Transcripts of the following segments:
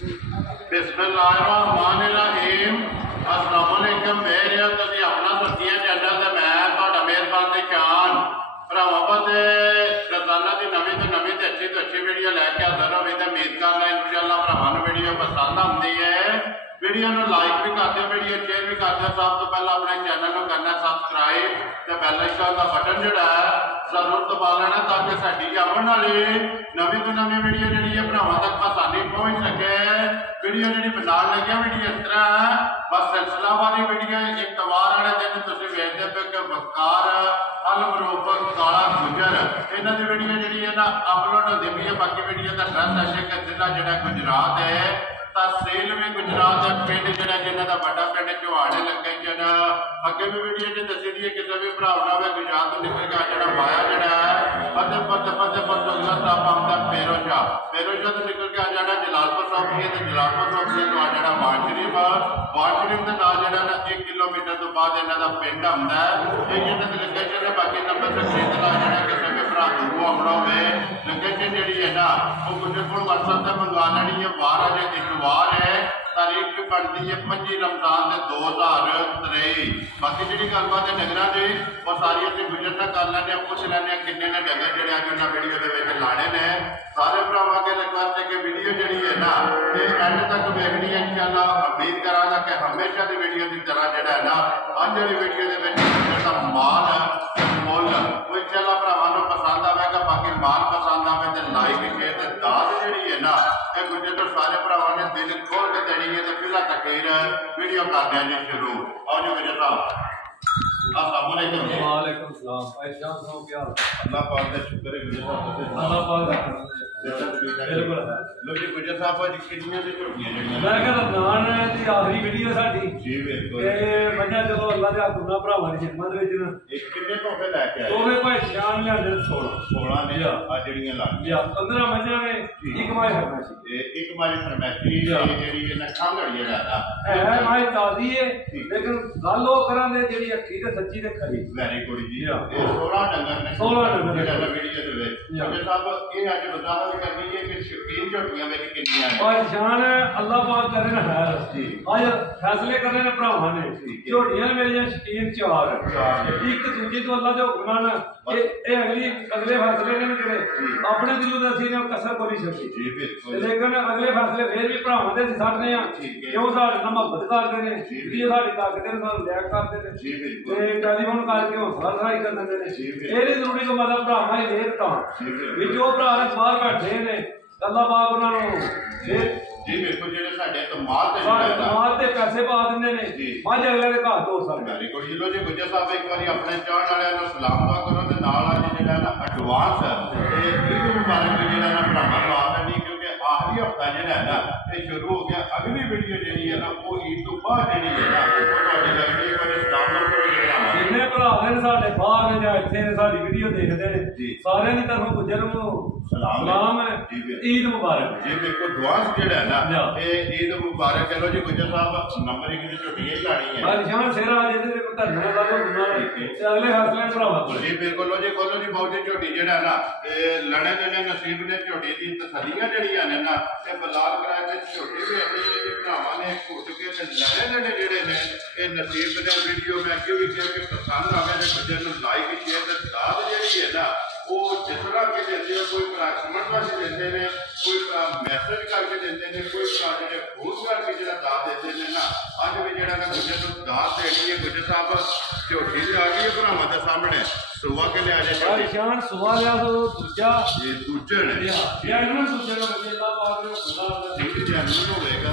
बिस्मिल्लाहिर्रहमानिर्रहीम। अस्सलाम वालेकुम। मेरे तुसीं अपना सब्जियां चैनल ते मैं तुहाडा मेहरबान ते चान भरावां बदे रोजाना की नवीं तो नवीं ते अच्छी वीडियो लैके हाजिर होवे ते उम्मीद करना इंशाअल्लाह भरावां नूं वीडियो पसंद आउंदी है। वीडियो नूं लाइक भी कर दिओ, वीडियो शेयर भी कर दिओ। सब तो पहले अपने चैनल को करना सब्सक्राइब ते बेल आइकन का बटन जिहड़ा है जरूर दबा लेना ताकि साडी आउण वाली नवीं तो नवीं वीडियो जिहड़ी है भरावां तक आसानी पहुंच सके। वीडियो जिहड़ी बनाउण लग्या वीडियो इस तरह है, बस सिलसिला वाली वीडियो इतवार वाले दिन तुसीं वेखदे पे कि वकार अल मरूफ काला गुजर इन्हां दी वीडियो जिहड़ी है ना अपलोड होंदी पई है। बाकी वीडियो का एड्रैस है कि जिला जिहड़ा गुजरात है, तहसील भी गुजरात है, पिंड जिहड़ा जिन्हां दा बड़ा पिंड चौहाड़े लगे जन अगे भी वीडियो च दसी दी है। किसी भी भरा गुजरात तो निकल गया जिहड़ा वाया जिहड़ा है फतेहपुर दोगला साहब आमदा फेरोशाह तो निकल गया जिहड़ा जलालपुर चौकी है तो जलालपुर चौकी तो जिहड़ा वाण शरीफ के नाल जिहड़ा ना 1 किलोमीटर तो बाद इन्हां दा पिंड आउंदा है। ये जिन्हां दी लोकेशन है। बाकी नंबर से जिला जिहड़ा किसी भी भरा दूरों आउणा होवे लोकेशन जिहड़ी है ना वो गुजरपुर WhatsApp से मंगवा लैनी है। वार अजे इतवार है, तारीख भी बनती है 25 रमजान 2023। बाकी जी गलबात है डंगर की वो सारी असं गुजरना कर लें, पुछ लें किन्ने ने डंगर जोड़े अज उन्हें वीडियो के लाने ने। सारे भरावां अगे रिक्वेस्ट है कि वीडियो जी है ना ये एंड तक देखनी है। इंशाअल्लाह उम्मीद करांगा कि हमेशा की वीडियो की तरह जोड़ा है ना अज वाली वीडियो का माल मुल वो इंशाअल्लाह भरावां नूं पसंद आएगा। बाकी माल पसंद आए तो लाइक शेयर तो दाद जी है ना ये गुजर तो सारे भरावां ने दिल खोल के देनी है। तो फिलहाल तकरीर वीडियो कर दें जी शुरू। आओ जी गुजर साहब। अस्सलाम वालेकुम। वालेकुम सलाम। अच्छा सुनाओ क्या हाल? अल्लाह पाक का शुक्र है गुजर साहब। अल्लाह पाक का बिल्कुल है। लो जी गुजर साहब आज कितनियां दी झोटियां जड़ियां मैं कहता रमजान दी आखिरी वीडियो साडी जी बिल्कुल ते मन्या चलो अल्लाह दे हुक्म नाल भरावां दी खिदमत विच ना एक कितने तोहफे लेके आए? तोहफे भाई शान लिआंदे 16 ने आ जड़ियां लानियां या 15 मन्या ने एक माई फरमाइशी एक माई फरमाइशी जेडी ये ना खांगड़ी रहता है माई ताजी है लेकिन गल ओ करां दे जेडी अखी ते सच्ची ते खरी। वेरी गुड जी। ये 16 डंगर ने 16 डंगर जेड़ा वीडियो दे विच गुजर साहब ये आज बतावत करनी है कि शौकीन झोटियां विच कितनियां हैं और शान अल्लाह पाक करे ना खैर जी। आज फैसले करने ने भरावां ने झोटियां मेरियां शौकीन 4 एक दूजी तो अल्लाह दे हुक्म नाल ये अगले फैसले ने जेड़े अपने दिलों दा असीं ने कसर कोई नहीं छड्डी जी बिल्कुल। लेकिन अगले फैसले फिर भी भरावां दे सटने आ क्यों साडे नाल मोहब्बत करदे ने वीडियो साडी ताकत दे नाल लैक करदे ने जी बिल्कुल ते टेलीफोन करके हौसला अफजाई कर दिंदे ने। ये नहीं जरूरी को मतलब भरावां ही लेट का भी जो भरा बाहर बैठे ने अल्लाह पाक उन्हां नूं जी बिल्कुल जेडे साडे कमाल ते पैसे पा दिंदे ने मझ अगले दे घर तो सकदे। Very good. लो जी गुजर साहब एक बार अपने चाहण वालियां नूं सलाम दुआ करो ते नाल अज जेड़ा ना एडवांस ईद मुबारक भी जेड़ा ना भरावां नूं आ करनी क्योंकि आखिरी हफ्ता जेड़ा है ना ये शुरू हो गया। अगली वीडियो जेड़ी है ना वो ईद तो बाद जेड़ी है ना वो तुहाडी लगदी है कोई सलाम दुआ करो जिन्ने भरा ने साडे बाहर ने जां इत्थे ने साडी वीडियो देखदे ने सारियां दी तरफों गुजर नूं सलाम है ईद मुबारक जी बिल्कुल। एडवांस जेड़ा है ना ये ईद मुबारक कह लो जी गुजर साहब नंबर एक दी झोटी ही लानी है भाई जान सेरा आज दे को धरना ला लो गुना ते अगले फैसले भरावा को जी बिल्कुल। लो जी खोलो जी बहुत जी झोटी जेड़ा है ना ये लड़े दे ने नसीब ने झोटी दी तसल्लियां जड़ियां ने ना ते बलाल कराए ते झोटी भी अपनी जी भरावां ने घुट के ते लड़े ने जेड़े ने ये नसीब ने वीडियो में अगे भी कह के पसंद आवे ते गुजर नूं लाइक शेयर ते दाद जेड़ी है ना वो जिस तरह के देते हैं कोई भरा कमेंट वाले देते हैं कोई मैसेज करके देते हैं कोई भरा जो फोन करके जो दाद देते हैं ना अज भी जो गुजर को दाद देनी है। गुजर साहब झोटी आ गई है भरावां के सामने सुबह के लिया जाए शान सुबह लिया तो दूजा ये दूजे ने होगा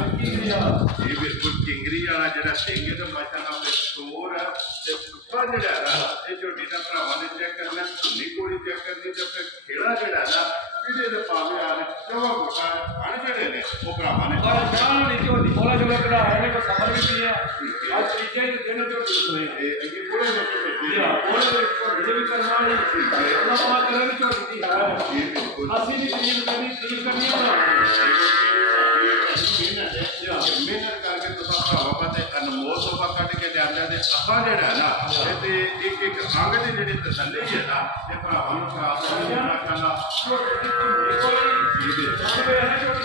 ये बिल्कुल किंगरी वाला जो सिंह है तो माशाअल्लाह शोर है सुखा जड़ा है ये झोटी का भरावां ने चेक करना धुनी कोड़ी चेक करनी तो फिर खेड़ा जड़ा है ना पीढ़े के पावे आ रहे चवा गोटा अण जड़े ने वो भरावां ने और शान नहीं झोटी बोला जो करा है ने को सफर भी किया आज तीजे दिन झोटी सुने ये पूरे में या पूरे भी करना है अल्लाह पाक करे झोटी दी है ये बिल्कुल असली तरीफ करनी मेहनत करके तुसां भरावां पासे अनमोल तोहफा कट के जांदे ते असां जेड़ा है ना ते एक एक अंग दी जेड़ी तसल्ली है ना ये भरावां नूं करा दे माशाअल्लाह।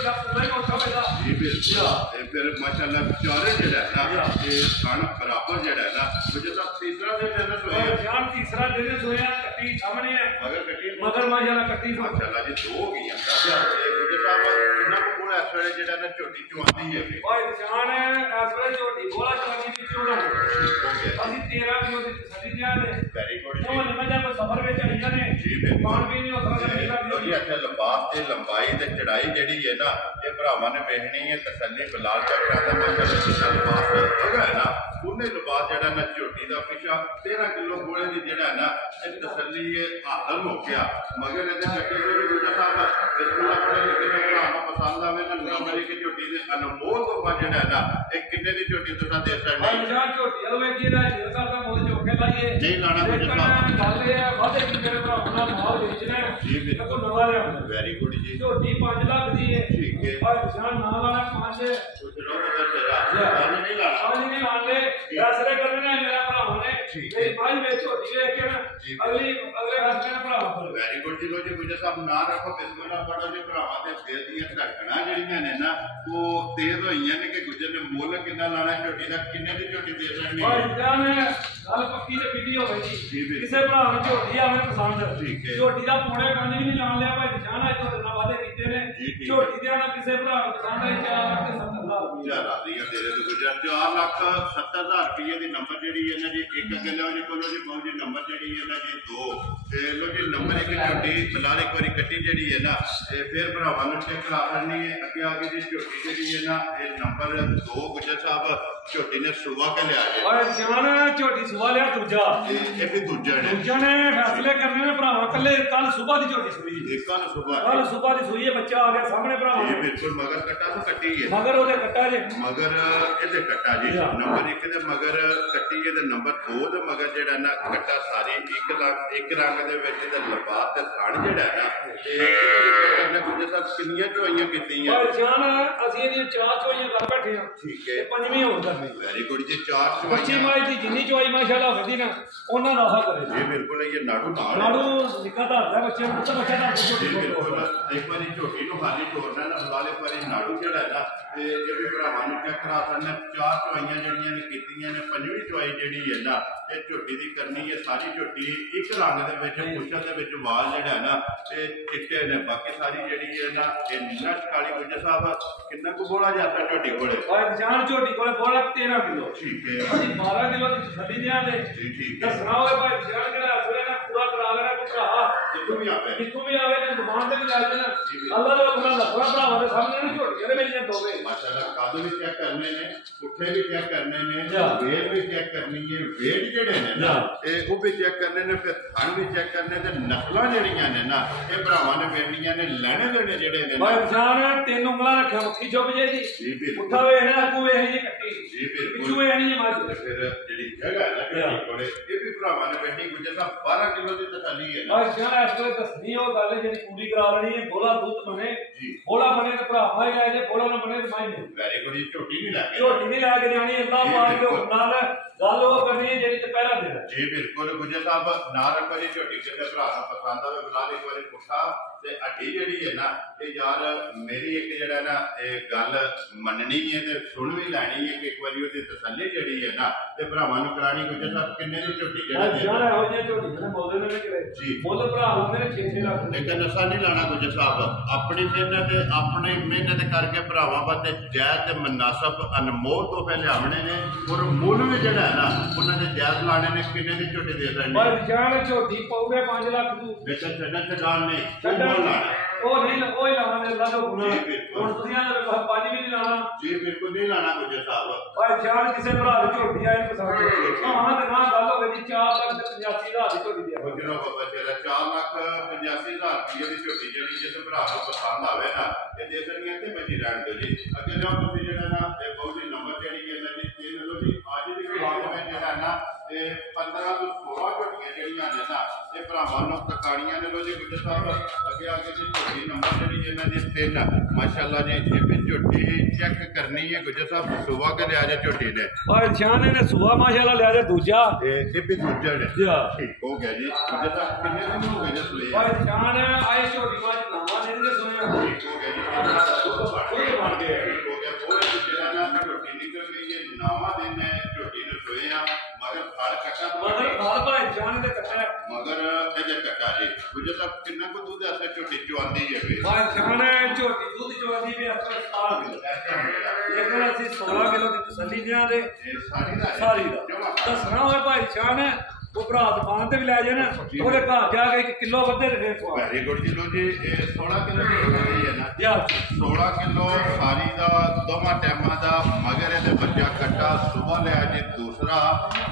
ਝੋਟੀ ਦਾ ਪੂਰਾ ਹੀ ਮੋਟਾ ਪੈਦਾ ਜੀ ਬਿਲਕੁਲ ਤੇ ਫਿਰ ਮਾਸ਼ਾਅੱਲਾ ਚਾਰੇ ਜਿਹੜਾ ਨਾ ਇਹ ਸਣ ਬਰਾਬਰ ਜਿਹੜਾ ਨਾ ਗੁਜਰ ਸਾਹਿਬ ਤੀਸਰਾ ਦਿਨ ਇਹਨਾਂ ਸੋਇਆ ਜਾਨ ਤੀਸਰਾ ਦਿਨ ਸੋਇਆ ਕੱਟੀ ਸਾਹਮਣੇ ਹੈ ਮਗਰ ਮਾਸ਼ਾਅੱਲਾ ਕੱਟੀ ਮਾਸ਼ਾਅੱਲਾ ਜੀ ਦੋ ਹੋ ਗਈਆਂ ਗੁਜਰ ਸਾਹਿਬ ਕਿੰਨਾ ਕੁ ਬੋਲਾ ਇਸ ਵੇਲੇ ਜਿਹੜਾ ਨਾ ਝੋਟੀ ਚੁਆਉਂਦੀ ਹੈ ਓਏ ਜਾਨ ਇਸ ਵੇਲੇ ਝੋਟੀ ਬੋਲਾ ਚਲਾਉਂਦੀ ਪਿੱਛੋਂ ਨਾ ਅਸੀਂ 13 ਕਿਲੋ ਦੀ ਛੱਡੀ ਜਾਂਦੇ ਵੈਰੀ ਗੁੱਡ ਉਹ ਨਿਮਾ ਜਦ ਸਫਰ ਵਿੱਚ ਆਈਆਂ ਨੇ ਜੀ ਬਿਲਕੁਲ ਪਾਣ ਵੀ ਨਹੀਂ ਉਤਰਾ ਜੀ ਇੱਥੇ ਲੰਬਾਸ ਤੇ ਲੰਬਾਈ ਤੇ ਚੜਾਈ ਜਿਹੜੀ ਹੈ ਨਾ ਇਹ ਭਰਾਵਾਂ ਨੇ ਵੇਖਣੀ ਹੈ ਤਸੱਲੀ ਬਲਾਲ ਚੱਕਰਾਂ ਦਾ ਮਾਸ਼ਾਅੱਲਾ ਲੰਬਾਸ ਹੈਗਾ ਨਾ ਉਹਨੇ ਲੰਬਾਸ ਜਿਹੜਾ ਨਾ ਝੋਟੀ ਦਾ ਪਿਛਾ 13 ਕਿਲੋ ਗੋਲੇ ਦੀ ਜਿਹੜਾ ਨਾ ਇਹ ਤਸੱਲੀ ਇਹ ਹਾਸਲ ਹੋ ਗਿਆ ਮਗਰ ਇਹਦੇ ਕੱਟੇ ਜਿਹੜੇ ਗੁਜਰ ਸਾਹਿਬ ਬਿਲਕੁਲ ਆਪਣੇ ਲਿਖੇ ਦੇ ਭਰਾ ਨੂੰ ਪਸੰਦ ਆਵੇ ਨਾ ਨੰਬਰ ਇੱਕ ਝੋਟੀ ਦੇ ਅਨਮੋਲ ਤੋਹਫਾ ਜਿਹੜਾ ਨਾ ਇਹ ਕਿੰਨੇ ਦੀ ਝੋਟੀ ਤੁਸੀਂ ਦੇ ਸਕਦੇ ਹੋ ਜਾਂ ਝੋਟੀ ਉਹ ਵੇਖੀ ਦਾ ਜਿਹੜਾ ਦਾ ਮੁੱਲ ਚੋਕੇ ਲਾਈਏ ਨਹੀਂ ਲਾਣਾ ਗੁਜਰ ਸਾਹਿਬ ਗੱਲ ਇਹ ਹੈ ਵਾਦੇ ਕੀ ਮੇਰੇ ਭਰਾ ਨਾਲ ਮਾਲ ਵੇਚਣਾ ਜੀ ਬਿਲਕੁਲ ਕੋ ਨਵਾਂ ਲਿਆਉਣਾ ਵੈਰੀ ਗੁੱਡ ਜੀ ਝੋਟੀ 5 ਲੱਖ ਦੀ ਹੈ ਠੀਕ ਹੈ ਔਰ ਨਿਸ਼ਾਨ ਨਾਲ ਵਾਲਾ 5 ਕੁਝ ਲੋਕ ਉਧਰ ਚਲਾ ਨਹੀਂ ਲਾਣਾ ਅੱਜ ਨਹੀਂ ਲਾਣੇ ਫੈਸਲੇ ਕਰਨੇ ਮੇਰਾ ਭਰਾ ਨੇ ਮੇਰੀ ਭਾਈ ਵੇਚ ਝੋਟੀ ਵੇਖ ਕੇ ਨਾ ਅਗਲੇ ਫੈਸਲੇ ਭਰਾ ਕੋਲ ਵੈਰੀ ਗੁੱਡ ਜੀ ਲੋ ਜੀ ਗੁਜਰ ਸਾਹਿਬ ਨਾ ਰੱਖੋ ਬਿਸਮਿਲ੍ਲਾ ਪੜੋ ਜੀ ਭਰਾਵਾਂ ਦੇ ਦਿਲ ਦੀਆਂ ਧੜਕਣਾਂ ਜਿਹੜੀਆਂ ਨੇ ਨਾ ਉਹ ਤੇਜ਼ ਹੋਈਆਂ ਨੇ ਕਿ ਗੁਜਰ ਨੇ ਮੁੱਲ ਕਿੰਨਾ ਲਾਣਾ ਝੋਟੀ ਦਾ ਕਿੰਨੇ ਦੀ ਝੋਟੀ ਦੇ ਸਕਣੀ ਭਾਈ ਜਾਨ ਗੱਲ ਪੱਕੀ ਤੇ ਪਿੱਟੀ ਹੋਵੇ ਜੀ ਕਿਸੇ ਭਰਾ ਨੂੰ ਝੋਟੀ ਆਵੇ ਪਸੰਦ ਝੋਟੀ ਦਾ ਪੌਣੇ 5 ਵੀ ਨਹੀਂ ਲਾਣ ਲਿਆ ਭਾਈ ਜਾਨ ਅੱਜ ਤੁਹਾਡੇ ਨਾਲ ਵਾਅਦੇ ਕੀਤੇ ਨੇ ਝੋਟੀ ਦੇ ਨਾਲ ਕਿਸੇ ਭਰਾ ਨੂੰ ਪਸੰਦ ਆਈ 4,70,000 ਰੁਪਏ ਰਾਦੀਆਂ ਤੇਰੇ ਤੋਂ ਗੁਜਰ 4,70,000 ਰੁਪਏ ਦੀ ਨੰਬਰ ਜਿਹੜੀ ਇਹਨਾਂ ਦੀ ਇੱਕ ਅੱਗੇ ਲਓ ਜੀ ਕੋਲੋਂ ਜੀ ਬਹੁਤ ਜੀ ਨੰਬਰ ਜਿਹੜੀ ਇਹਨਾਂ ਦੀ 2 ਤੇ ਲੋ ਜੀ ਨੰਬਰ ਇੱਕ ਝੋਟੀ ਫਿਲਹਾਲ ਇੱਕ ਵਾਰੀ ਕੱਟੀ ਜਿਹੜੀ ਹੈ ਨਾ ਤੇ ਫਿਰ ਭਰਾਵਾਂ ਨੂੰ ਚੈੱਕ ਕਰਾ ਲੈਣੀ ਹੈ ਅੱਗੇ ਆ ਕੇ ਜੀ ਝੋਟੀ ਜਿਹੜੀ ਹੈ ਨਾ ਇਹ ਨੰਬਰ 2 ਗੁਜਰ ਸਾਹਿਬ ਝੋਟੀ ਨੇ ਸੁਬਾ ਕੇ ਲਿਆ ਜੀ ਓਏ ਜਾਨ ਝੋਟੀ ਸੁਬਾ ਲਿਆ ਦੂਜਾ ਇਹ ਵੀ ਦੂਜਾ ਨੇ ਫੈਸਲੇ ਕਰਨੇ ਨੇ ਭਰਾਵਾ ਕੱਲੇ ਕੱਲ ਸੁਬਾ ਦੀ ਝੋਟੀ ਸੂਈ ਇੱਕ ਕੱਲ ਸੁਬਾ ਦੀ ਸੂਈ ਹੈ ਬੱਚਾ ਆ ਗਿਆ ਸਾਹਮਣੇ ਭਰਾਵਾ ਇਹ ਬਿਲਕੁਲ ਮਗਰ ਕੱਟਾ ਤੋਂ ਕੱਟੀ ਹੈ ਮਗਰ ਉਹਦੇ ਕੱਟਾ ਜੇ ਮਗਰ ਇਹਦੇ ਕੱਟਾ ਜੀ ਨੰਬਰ 1 ਦੇ ਮਗਰ ਕੱਟੀ ਹੈ ਤੇ ਨੰਬਰ 2 ਦੇ ਮਗਰ ਜਿਹੜਾ ਨਾ ਕੱਟਾ ਸਾਰੀ ਇੱਕ ਰੰਗ ਦੇ ਵਿੱਚ ਤੇ ਲਬਾਸ ਤੇ ਥਣ ਜਿਹੜਾ ਨਾ ਇਹ ਗੁਜਰ ਸਾਹਿਬ ਕਿੰਨੀਆਂ ਚੋਈਆਂ ਕੀਤੀਆਂ ਓਏ ਜਾਨ ਅਸੀਂ ਇਹਦੀਆਂ 4 ਚੋਈਆਂ ਕਰ ਬੈਠੇ ਹਾਂ ਠੀਕ ਹੈ ਪੰਜਵੀਂ ਹੋਣ ਕਰਨੀ ਵੈਰੀ ਗੁੱਡ ਜੀ 4 ਚੋਈਆਂ ਬੱਚੀ ਮਾਈ ਦੀ ਜਿੰਨੀ ਚੋਈ ਮਾਸ਼ਾਅੱਲਾ ਹੁੰਦੀ ਨਾ ਉਹਨਾਂ ਦਾ ਆਹਾ ਕਰੇ ਜੀ ਬਿਲਕੁਲ ਇਹ ਨਾੜੂ ਨਿੱਕਾ ਧਰਦਾ ਬੱਚੇ ਨੂੰ ਤਾਂ ਬੱਚਾ ਦਾ ਛੋਟੀ ਇੱਕ ਵਾਰੀ ਝੋਟੀ ਨੂੰ ਖਾਲੀ ਤੋੜਨਾ ਨਾ ਬੁਲਾ ਇੱਕ ਵਾਰੀ ਨਾੜੂ ਜਿਹੜਾ ਨਾ ਤੇ ਇਹ ਵੀ ਭਰਾਵਾਂ ਨੂੰ ਚੈੱਕ ਕਰਾ ਸਕਦੇ 4 ਚੋਈਆਂ ਜਿਹੜੀਆਂ ਨੇ ਕੀਤੀਆਂ ਨੇ ਪੰਜਵੀਂ ਚੋਈ ਜਿਹੜੀ ਹੈ ਨਾ ਇਹ ਝੋਟੀ ਦੀ ਕਰਨੀ ਹੈ ਸਾਰੀ ਝੋਟੀ ਇੱਕ ਰੰਗ ਦੇ ਵਿੱਚ ਪੁੱਛਾਂ ਦੇ ਵਿੱਚ ਵਾਲ ਜਿਹੜਾ ਨਾ ਤੇ ਚਿੱਟੇ ਨੇ ਬਾਕੀ ਸਾਰੀ ਜਿਹੜੀ ਹੈ ਨਾ ਇਹ ਨੀਲਾ ਕਾਲੀ ਗੁਜਰ ਸਾਹਿਬ ਕਿੰਨਾ ਕੁ ਬੋਲਾ ਜਾਂਦਾ ਝੋਟੀ ਕੋਲੇ ਓਏ ਜਾਨ ਝੋਟੀ ਕੋਲੇ ਬੋਲਾ 13 ਕਿਲੋ ਠੀਕ ਹੈ ਅਸੀਂ 12 ਕਿਲੋ ਦੀ ਛੱਡੀ ਦਿਆਂਗੇ ਜੀ ਠੀਕ ਹੈ ਦੱਸਣਾ ਹੋਵੇ ਭਾਈ ਜਾਨ ਕਿਹੜਾ ਅਸਲੇ ਨਾ ਪੂਰਾ ਕਰਾ ਲੈਣਾ ਕੋ ਭਰਾ ਜਿੱਥੋਂ ਵੀ ਆਵੇ ਤੇ ਦੁਕਾਨ ਤੇ ਵੀ ਲੈ ਜਾਣਾ ਅੱਲਾਹ ਦਾ ਹੁਕਮ ਲੱਗਾ ਭਰਾਵਾਂ ਦੇ ਸਾਹਮਣੇ ਨੂੰ ਝੋਟੀਆਂ ਦੇ ਮੇਰੀਆਂ ਦੋਵੇਂ ਮਾਸ਼ਾਅੱਲਾ ਕਾਦੂ ਵੀ ਚੈੱਕ ਕਰਨੇ ਨੇ ਪੁੱਠੇ ਵੀ ਚੈੱਕ ਕਰਨੇ ਨੇ ਵੇਲ ਵੀ ਚੈੱਕ ਕਰਨੀ ਹੈ ਵੇਲ ਜਿਹੜੇ ਨੇ ਨਾ ਇਹ ਉਹ ਵੀ ਚੈੱਕ ਕਰਨੇ ਨੇ ਫਿਰ ਥਣ ਵੀ ਚੈੱਕ ਕਰਨੇ ਤੇ ਨਸਲਾਂ ਜਿਹੜੀਆਂ ਨੇ ਨਾ ਇਹ ਭਰਾਵਾਂ ਨੇ ਵੇਖਣੀਆਂ ਨੇ ਲੈਣੇ ਦੇਣੇ ਜਿਹੜੇ ਨੇ ਭਾਈ ਜਾਨ 3 ਉਂਗਲਾਂ ਰੱਖਿਆ ਮੁੱਠੀ ਚੁੱਪ ਜੇ ਦੀ ਉੱਠਾ ਵੇਖਣਾ ਅੱਗੂ ਵੇਖ ਜੀ ਕੱਟੀ ਜੀ ਬਿਲਕੁਲ ਪਿੱਛੂ ਵੇਖਣੀ ਹੈ ਮੱਝ ਫਿਰ ਜਿਹੜੀ ਜਗ੍ਹਾ ਹੈ ਨਾ ਕੋਲੇ ਇਹ ਵੀ ਭਰਾਵਾਂ ਨੇ ਵੇਖਣੀ ਗੁਜਰ ਸਾਹਿਬ 12 ਕਿਲੋ ਦੀ ਤਸੱਲੀ ਹੈ ਭਾਈ ਜਾਨ ਇਸ ਵੇਲੇ ਦੱਸਣੀ ਉਹ ਗੱਲ ਜਿਹੜੀ ਪੂਰੀ ਕਰਾ ਲੈਣੀ ਹੈ ਬੋਲਾ ਦੁੱਧ ਬਣੇ ਬੋਲਾ ਬਣੇ ਤੇ ਭਰਾ ਭਾਈ ਲੈ ਜੇ ਬੋਲਾ ਨਾ ਬਣੇ ਤੇ ਮਾਈ ਨਹੀਂ ਵੈਰੀ ਗੁੱਡ ਝੋਟੀ ਨਹੀਂ ਲੈ ਕੇ ਝੋਟੀ ਨਹੀਂ ਲੈ ਕੇ ਜਾਣੀ ਅੱਲਾਹ ਪਾਕ ਦੇ ਹੁਕਮ ਨਾਲ ਗੱਲ ਉਹ ਕਰਨੀ ਹੈ ਜਿਹੜੀ ਤੇ ਪਹਿਰਾ ਦੇਣਾ ਜੀ ਬਿਲਕੁਲ ਗੁਜਰ ਸਾਹਿਬ ਨਾ ਰੱਖੋ ਜੀ ਝੋਟੀ ਕਿਸੇ ਭਰਾ ਨੂੰ ਪਸੰਦ ਆਵੇ ਬੁਲਾ ਦੇ ਇੱਕ ਵਾਰੀ ਪੁੱਛਾ ਤੇ ਅੱਡੀ ਜਿਹੜੀ ਹੈ ਨਾ ਇਹ ਯਾਰ ਮੇਰੀ ਇੱਕ ਜਿਹੜਾ ਨਾ ਇਹ ਗੱਲ ਮੰਨਣੀ ਹੈ ਤੇ ਸੁਣ ਵੀ ਲੈਣੀ ਹੈ ਕਿ ਇੱਕ ਵਾਰੀ ਉਹਦੀ ਤਸੱਲੀ ਜਿਹੜੀ ਹੈ ਨਾ ਤੇ ਭਰਾਵਾਂ ਨੂੰ ਕਰਾਣੀ ਗੁਜਰ ਸਾਹਿਬ ਕਿੰਨੇ ਦੀ ਝੋਟੀ ਜਿਹੜੀ ਯਾਰ ਇਹੋ ਜਿਹੀ ਝੋਟੀ ਨੇ ਮੁੱਲ ਨੇ ਕਰੇ ਜੀ ਮੁੱਲ ਭਰਾ ਹੁੰਦੇ ਨੇ 6-6 ਲੱਖ ਲੇਕਿਨ ਨਸ਼ਾ ਨਹੀਂ ਲਾਣਾ ਗੁਜਰ ਸਾਹਿਬ ਆਪਣੀ ਮਿਹਨਤ ਕਰਕੇ ਭਰਾਵਾਂ ਵਾਸਤੇ ਜਾਇਜ਼ ਤੇ ਮਨਾਸਬ ਅਨਮੋਲ ਤੋਹਫੇ ਲਿਆਉਣੇ ਨੇ ਔਰ ਮੁੱਲ ਵੀ ਜਿਹੜਾ ਹੈ ਨਾ ਉਹਨਾਂ ਦੇ ਜਾਇਜ਼ ਲਾਣੇ ਨੇ ਕਿੰਨੇ ਦੀ ਝੋਟੀ ਦੇ ਸਕਦੇ ਪਰ ਜਾਨ ਝੋਟੀ ਪਾਉਗੇ 5 ਲੱਖ ਤੂੰ ਲੇਕਿਨ ਛੱਡਣ ਨੇ ਉਹ ਨਹੀਂ ਉਹ ਹੀ ਲਾਣਾ ਅੱਲਾਹ ਦਾ ਹੁਕਮ ਹੁਣ ਦੁਨੀਆ ਦਾ 5 ਵੀ ਨਹੀਂ ਲਾਣਾ ਜੀ ਬਿਲਕੁਲ ਨਹੀਂ ਲਾਣਾ ਗੁਜਰ ਸਾਹਿਬ ਓਏ ਜਾਨ ਕਿਸੇ ਭਰਾ ਦੀ ਝੋਟੀ ਆਏ ਪਸੰਦ ਹਾਂ ਤੇ ਨਾ ਗੱਲ ਹੋਵੇ ਜੀ 4,85,000 ਦੀ ਝੋਟੀ ਦੀ ਗੁਜਰੋ ਬਾਬਾ ਜਿਹੜਾ 4,85,000 ਰੁਪਏ ਦੀ ਝੋਟੀ ਜਿਹੜੀ ਜਿਸ ਭਰਾ ਨੂੰ ਪਸੰਦ ਆਵੇ ਨਾ ਇਹ ਦੇ ਸਕਦੀਆਂ ਤੇ ਬਚੀ ਰਹਿਣ ਦਿਓ ਜੀ ਅੱਗੇ ਜਾਓ ਤੁਸੀਂ ਜਿਹੜਾ ਨਾ ਇਹ ਬਹੁਤ ਹੀ ਨੰਬਰ ਜਿਹੜੀ ਹੈ ਨਾ ਜੀ ਇਹ ਲੋ ਜੀ ਅੱਜ ਦੀ ਕਲਾਸ ਵਿੱਚ ਜਿਹੜਾ ਨਾ ਇਹ 15 ਤੋਂ 16 ਝੋਟੀਆਂ ਜਿਹੜੀਆਂ ਨੇ ਨਾ ਇਹ ਭਰਾਵਾਂ ਨੂੰ ਤਕਾਣੀਆਂ ਨੇ ਲੋ ਜੀ ਗੁਜਰ ਸਾਹਿਬ ਅੱਗੇ ਆ ਕੇ ਜੀ ਝੋਟੀ ਨੰਬਰ ਜਿਹੜੀ ਇਹਨਾਂ ਦੀ 3 ਮਾਸ਼ਾਅੱਲਾ ਜੀ ਇਹ ਵੀ ਝੋਟੀ ਚੈੱਕ ਕਰਨੀ ਹੈ ਗੁਜਰ ਸਾਹਿਬ ਸੁਬਾ ਕੇ ਲਿਆ ਜਾ ਝੋਟੀ ਨੇ ਓਏ ਜਾਨ ਨੇ ਸੁਬਾ ਮਾਸ਼ਾਅੱਲਾ ਲਿਆ ਜਾ ਦੂਜਾ ਇਹ ਵੀ ਦੂਜਾ ਨੇ ਠੀਕ ਹੋ ਗਿਆ ਜੀ ਗੁਜਰ ਸਾਹਿਬ ਕਿੰਨੇ ਦਿਨ ਹੋ ਗਏ ਜੀ ਓਏ ਜਾਨ ਆਏ ਝੋਟੀ ਮਾਜ ਨਾਵਾ ਨੇ ਸੁਣਿਆ ਠੀਕ ਹੋ ਗਿਆ ਜੀ ਮਗਰ ਕੱਟਾ ਮਗਰ ਨਾਲ ਭਾਈ ਜਾਨ ਦੇ ਕੱਟਾ ਮਗਰ ਇਹਦੇ ਕੱਟਾ ਜੀ ਗੁਜਰ ਸਾਹਿਬ ਕਿੰਨਾ ਕੁ ਦੁੱਧ ਐਸੇ ਝੋਟੀ ਚਵਾਉਂਦੀ ਹੈ ਵੇ ਭਾਈ ਜਾਨ ਝੋਟੀ ਦੁੱਧ ਚਵਾਉਂਦੀ ਵੀ ਆਪਾਂ 7 ਕਿਲੋ ਜੇਕਰ ਅਸੀਂ 16 ਕਿਲੋ ਦੀ ਤਸੱਲੀ ਦਿਆਂ ਦੇ ਇਹ ਸਾਰੀ ਦਾ ਦੱਸਣਾ ਹੋਵੇ ਭਾਈ ਜਾਨ ਉਹ ਭਰਾ ਦੁਕਾਨ ਤੇ ਵੀ ਲੈ ਜਾਣ ਉਹਦੇ ਘਰ ਜਾ ਕੇ 1 ਕਿਲੋ ਵੱਧੇ ਤੇ ਫੇਰ ਖਵਾ ਵੈਰੀ ਗੁੱਡ ਜੀ ਲੋ ਜੀ ਇਹ 16 ਕਿਲੋ ਦੀ ਹੈ ਨਾ ਯਾਰ 16 ਕਿਲੋ ਸਾਰੀ ਦਾ ਦੋਵਾਂ ਟਾਈਮਾਂ ਦਾ ਮਗਰ ਇਹਦੇ ਬੱਚਾ ਕੱਟਾ ਸਵੇਰ ਲਿਆ ਜੀ ਦੂਸਰਾ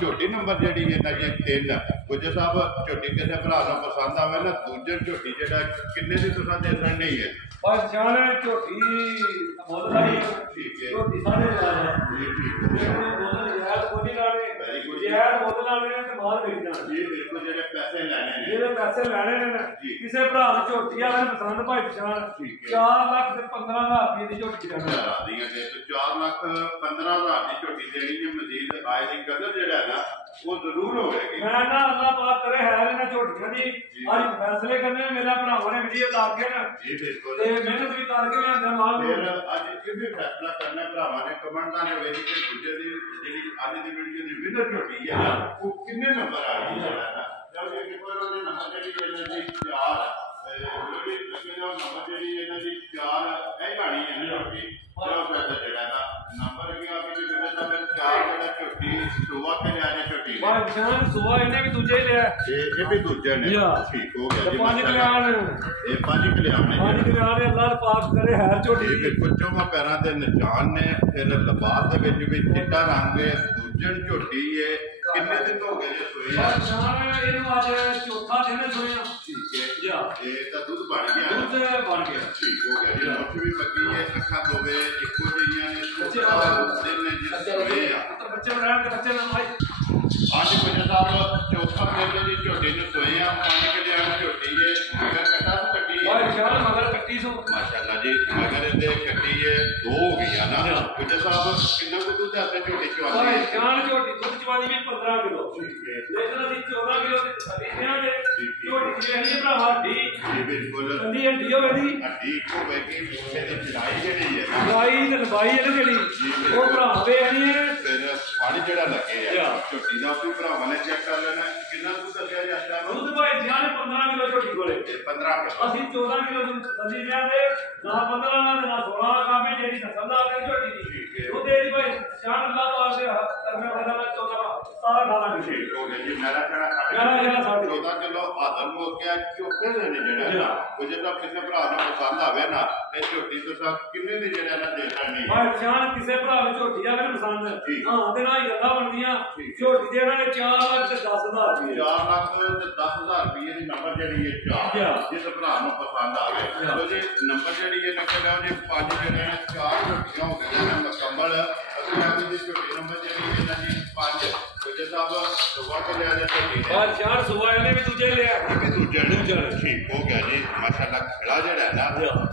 ਝੋਟੀ ਨੰਬਰ ਜਿਹੜੀ ਇਹਨਾਂ ਦੀ 3 ਗੁੱਜਰ ਸਾਹਿਬ ਝੋਟੀ ਕਿਸੇ ਭਰਾ ਨੂੰ ਪਸੰਦ ਆਵੇ ਨਾ ਦੂਜੇ ਝੋਟੀ ਜਿਹੜਾ ਕਿੰਨੇ ਦੀ ਤੁਸੀਂ ਦੇ ਸਕਦੇ ਹੈ ਬਸ ਜਾਨ ਝੋਟੀ ਮੁੱਲ ਵਾਲੀ ਠੀਕ ਹੈ ਝੋਟੀ ਸਾਡੇ ਲਾਇਆ ਜੀ ਠੀਕ ਹੈ ਮੁੱਲ ਯਾਰ ਕੋਈ ਲਾਣੇ ਵੈਰੀ ਗੁੱਡ ਯਾਰ ਮੁੱਲ ਲਾਣੇ ਤੇ ਮਾਲ ਵੇਚਣਾ ਜੀ ਬਿਲਕੁਲ ਜਿਹੜੇ ਪੈਸੇ ਲੈਣੇ ਨੇ ਜਿਹੜੇ ਪੈਸੇ ਲੈਣੇ ਨੇ ਕਿਸੇ ਭਰਾ ਨੂੰ ਝੋਟੀ ਵਾਲੇ ਨੂੰ ਪਸੰਦ ਭਾਈ ਪਛਾਣ ਠੀਕ 4 ਲੱਖ ਤੇ 15,000 ਰੁਪਏ ਦੀ ਝੋਟੀ ਦੇਣੀ ਦੀਆਂ ਤੇ 4,15,000 ਦੀ ਝੋਟੀ ਦੇਣੀ ਹੈ ਮਜ਼ੀਦ ਆਏ ਦੀ ਕਦਰ ਜਿਹੜਾ ਹੈ ਨਾ ਉਹ ਜ਼ਰੂਰ ਹੋਵੇਗੀ ਮੈਂ ਨਾ ਅੱਲਾਹ ਪਾਕ ਕਰੇ ਹੈ ਇਹਨਾਂ ਝੋਟੀਆਂ ਦੀ ਅੱਜ ਫੈਸਲੇ ਕਰਨੇ ਮੇਰਾ ਭਰਾਵਾਂ ਨੇ ਵੀਡੀਓ ਲਾ ਕੇ ਨਾ ਜੀ ਬਿਲਕੁਲ ਤੇ ਮਿਹਨਤ ਵੀ ਕਰਕੇ ਲਿਆਂਦਾ ਮਾਲ ਫਿਰ ਅੱਜ ਇਹ ਵੀ ਫੈਸਲਾ ਕਰਨਾ ਭਰਾਵਾਂ ਨੇ ਕਮੈਂਟਾਂ ਦੇ ਵਿੱਚ ਕਿ ਗੁੱਜਰ ਦੀ ਜਿਹੜੀ ਅੱਜ ਦੀ ਵੀਡੀਓ ਦੀ ਵਿਨਰ ਝੋਟੀ ਹੈ ਨਾ ਉਹ ਕਿੰਨੇ ਨੰਬਰ ਆ ਗਈ ਜਿਹੜਾ ਨਾ ਜਦ ਕਿ ਕੋਈ ਉਹਨੇ ਨੰਬਰ ਜਿਹੜੀ ਇਹਨਾਂ ਦੀ 4 ਜਿਹੜੀ ਲੱਗੇਗਾ ਨੰਬਰ ਜਿਹੜੀ ਇਹਨਾਂ ਦੀ 4 ਇਹ ਗਾਣੀ ਹੈ ਨਾ ਝੋਟੀ ਜੋ ਫੈਸਲਾ ਜਿਹੜਾ ਨਾ ਨੰਬਰ ਕੀ ਆ ਕਿ ਜਿਹੜੇ ਤਾਂ 4 ਜਿਹੜਾ ਝੋਟੀ ਸੁਬਾ ਤੇ ਲਿਆ ਜੇ ਝੋਟੀ ਭਾਈ ਜਾਨ ਸੁਬਾ ਇਹਨੇ ਵੀ ਦੂਜੇ ਹੀ ਲਿਆ ਇਹ ਵੀ ਦੂਜੇ ਨੇ ਠੀਕ ਹੋ ਗਿਆ ਜੀ 5 ਕਲਿਆਣ ਇਹ 5 ਕਲਿਆਣ ਨੇ 5 ਕਲਿਆਣ ਅੱਲਾਹ ਪਾਕ ਕਰੇ ਹੈ ਝੋਟੀ ਦੀ ਬਿਲਕੁਲ ਚੌਵਾਂ ਪੈਰਾਂ ਦੇ ਨਿਸ਼ਾਨ ਨੇ ਫਿਰ ਲਿਬਾਸ ਦੇ ਵਿੱਚ ਵੀ ਚਿੱਟਾ ਰੰਗ ਹੈ ਦੂਜਣ ਝੋਟੀ ਹੈ ਕਿੰਨੇ ਦਿਨ ਹੋ ਗਏ ਜੀ ਸੋਈ ਜਾਨ ਇਹਨੂੰ ਅੱਜ ਚੌਥਾ ਦਿਨ ਸੋਇਆ ਠੀਕ ਹੈ ਜਾ ਇਹ ਤਾਂ ਦੁੱਧ ਬਣ ਗਿਆ ਦੁੱਧ ਬਣ ਗਿਆ ਠੀਕ ਹੋ ਗਿਆ ਜੀ ਮੁੱਠ ਵੀ ਪੱਕੀ ਹੈ ਅੱਖਾਂ ਦੋਵੇ ਇੱਕੋ ਜਿਹੀਆਂ ਨੇ ਦਿਨ ਨੇ ਜਿਸ ਸੋਏ ਆ ਬੱਚੇ ਰਹਿਣ ਦੇ ਬੱਚੇ ਨਾ ਭਾਈ ਅੱਜ ਗੁਜਰ ਸਾਹਿਬ ਚੌਥਾ ਦਿਨ ਦੀ ਝੋਟੀ ਨੂੰ ਸੋਏ ਆ 5 ਕਲਿਆਣ ਝੋਟੀ ਹੈ ਮਗਰ ਕੱਟਾ ਤੋਂ ਕੱਟੀ ਹੈ ਭਾਈ ਜਾਨ ਮਗਰ ਕੱਟੀ ਸੋ ਮਾਸ਼ਾਅੱਲਾ ਜੀ ਮਗਰ ਇਹਦੇ ਕੱਟੀ ਹੈ 2 ਹੋ ਗਈਆਂ ਨਾ ਗੁਜਰ ਸਾਹਿਬ ਕਿੰਨਾ ਕੁ ਦੁੱਧ ਆਤੇ ਝੋਟੀ ਚਵਾਉਂਦੀ ਭਾਈ ਹੈ ਜਾਨ ਝੋਟੀ ਦੁੱਧ ਚਵਾਦੀ ਵੀ 15 ਕਿਲੋ ਲੇਕਿਨ ਅਸੀਂ 14 ਕਿਲੋ ਦੀ ਤਸੱਲੀ ਦਿਆਂਗੇ ਝੋਟੀ ਜਿਹੜੀ ਭਰਾ ਹੱਡੀ ਜੀ ਬਿਲਕੁਲ ਕੰਦੀ ਹੱਡੀ ਹੋਵੇ ਦੀ ਹੱਡੀ ਹੋਵੇਗੀ ਮੂਸੇ ਦੀ ਚੜਾਈ ਜਿਹੜੀ ਹੈ ਲੰਬਾਈ ਤੇ ਲੰਬਾਈ ਹੈ ਨਾ ਜਿਹੜੀ ਉਹ ਭਰਾ ਵੇ ਆਣੀ ਹੈ ਫਿਰ ਪਾਣੀ ਜਿਹੜਾ ਲੱਗੇ ਆ ਝੋਟੀ ਦਾ ਵੀ ਭਰਾਵਾਂ ਨੇ ਚੈੱਕ ਕਰ ਲੈਣਾ ਕਿੰਨਾ ਦੁੱਧ ਦੱਸਿਆ ਜਾਂਦਾ ਹੈ ਦੁੱਧ ਭਾਈ ਜਾਨ 15 ਕਿਲੋ ਝੋਟੀ ਕੋਲੇ 15 ਕਿਲੋ ਅਸੀਂ 14 ਕਿਲੋ ਦੀ ਤਸੱਲੀ ਦਿਆਂਗੇ ਨਾ 15 ਨਾ 16 ਦਾ ਕੰਮ ਹੈ ਜਿਹੜੀ ਨਸਲ ਦਾ ਆ ਝੋਟੀ ਦੀ ਉਹ ਦੇ ਦੀ ਭਾਈ ਜਾਨ ਅੱਲਾਹ ਪਾਕ ਦੇ ਕਰਨੇ ਵਾਲਾ 14 ਸਾਰਾ ਖਾਣਾ ਵੀ ਠੀਕ ਹੋ ਗਿਆ ਜੀ ਮੇਰਾ ਕਹਿਣਾ 14 ਕਿਲੋ ਆਦਮ ਹੋ ਗਿਆ ਝੋਟੇ ਦੇ ਨੇ ਜਿਹੜਾ ਉਹ ਜਿਹੜਾ ਕਿਸੇ ਭਰਾ ਨੂੰ ਪਸੰਦ ਆਵੇ ਨਾ ਇਹ ਝੋਟੀ ਤੁਸੀਂ ਕਿੰਨੇ ਦੀ ਜਿਹੜਾ ਨਾ ਦੇ ਦੇਣੀ ਭਾਈ ਜਾਨ ਕਿਸੇ ਭਰਾ ਨੂੰ ਝੋਟੀ ਆ ਮੈਨੂੰ ਪਸੰਦ ਹਾਂ ਦੇ ਨਾਲ ਹੀ ਗੱਲਾਂ ਬਣਦੀਆਂ ਝੋਟੀ ਦੇ ਨਾਲ 4 ਲੱਖ ਤੇ 10,000 ਰੁਪਏ 4 ਲੱਖ ਤੇ 10,000 ਰੁਪਏ ਦੀ ਨੰਬਰ ਜਿਹੜੀ ਹੈ 4 ਜਿਸ ਭਰਾ ਨੂੰ ਪਸੰਦ ਆਵੇ ਚਲੋ ਜੀ ਨੰਬਰ ਜਿਹੜੀ ਹੈ ਲੱਗੇਗਾ ਜੀ 5 ਜਿਹੜੇ ਨੇ 4 ਝੋਟੀਆਂ ਹੋ ਗਈਆਂ ਨੇ ਮੁਕੰਮਲ ਅਸੀਂ ਦੀ ਝੋਟੀ ਨੰਬਰ ਜਿਹੜੀ ਇਹਨਾਂ ਦੀ 5 ਗੁਜਰ ਸਾਹਿਬ ਸੁਬਾ ਕੇ ਲਿਆ ਜਾਂਦੇ ਬਾਅਦ 4 ਸੁਬਾ ਇਹਨੇ ਵੀ ਦੂਜੇ ਲਿਆ ਇਹ ਵੀ ਦੂਜਾ ਠੀਕ ਹੋ ਗਿਆ ਜੀ ਮਾਸ਼ਾਅੱਲਾ ਖਿਲਾ ਜਿਹੜਾ ਹੈ ਨਾ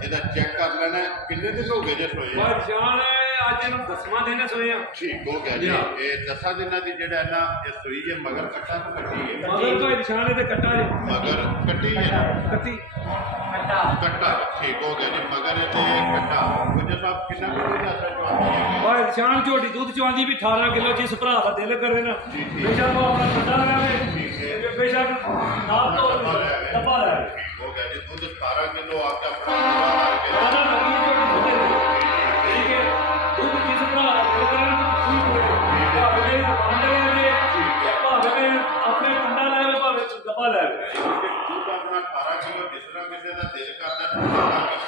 ਇਹਦਾ ਚੈੱਕ ਕਰ ਲੈਣਾ ਕਿੰਨੇ ਦਿਨ ਹੋ ਗਏ ਜੇ ਸੋਏ ਬਾਅਦ ਜਾਨ ਅੱਜ ਇਹਨੂੰ 10ਵਾਂ ਦਿਨ ਸੋਏ ਆ ਠੀਕ ਹੋ ਗਿਆ ਜੀ ਇਹ 10 ਦਿਨਾਂ ਦੀ ਜਿਹੜਾ ਹੈ ਨਾ ਇਹ ਸੋਈ ਹੈ ਮਗਰ ਕੱਟਾ ਤੋਂ ਕੱਟੀ ਹੈ ਮਗਰ ਕੋਈ ਨਿਸ਼ਾਨ ਤੇ ਕੱਟਾ ਜੀ ਮਗਰ ਕੱਟੀ ਹੈ ਕੱਟੀ ਕੱਟਾ ਠੀਕ ਹੋ ਗਿਆ ਜੀ ਮਗਰ ਤੇ ਕੱਟਾ ਗੁਜਰ ਸਾਹਿਬ ਕਿੰਨਾ ਕੁ ਦੁੱਧ ਆਤਾ ਚਵਾਉਂਦੀ ਹੈ ਬਾਅਦ ਜਾਨ ਝੋਟੀ ਦੁੱਧ ਚਵਾਉਂਦੀ ਵੀ 18 ਕਿਲੋ ਜਿਸ ਭਰਾ ਦਾ ਦਿਲ ਕਰੇ ਨਾ ਬੇਸ਼ੱਕ ਉਹ ਆਪਣਾ ਕੱਟਾ ਲਗਾਵੇ ਬੇਸ਼ੱਕ ਨਾਲ ਤੋਂ ਡੱਬਾ ਲੈ ਹੋ ਗਿਆ ਜੀ ਦੁੱਧ 18 ਕਿਲੋ ਆ ਕੇ ਆਪਣਾ ਨਾ ਲੱਗੀ ਝੋਟੀ ਦੁੱਧ ਠੀਕ ਹੈ ਦੁੱਧ ਜਿਸ ਭਰਾ ਦਾ ਦਿਲ ਕਰੇ ਨਾ ਭਾਵੇਂ ਆਂਡੇ ਦੇ ਭਾਵੇਂ ਆਪਣੇ ਕੰਡਾ ਲੈ ਭਾਵੇਂ ਡੱਬਾ ਲੈ ਦੁੱਧ ਆਪਣਾ 18 ਕਿਲੋ ਜਿਸ ਤਰ੍ਹਾਂ ਕਿਸੇ ਦਾ ਦਿਲ ਕਰਦਾ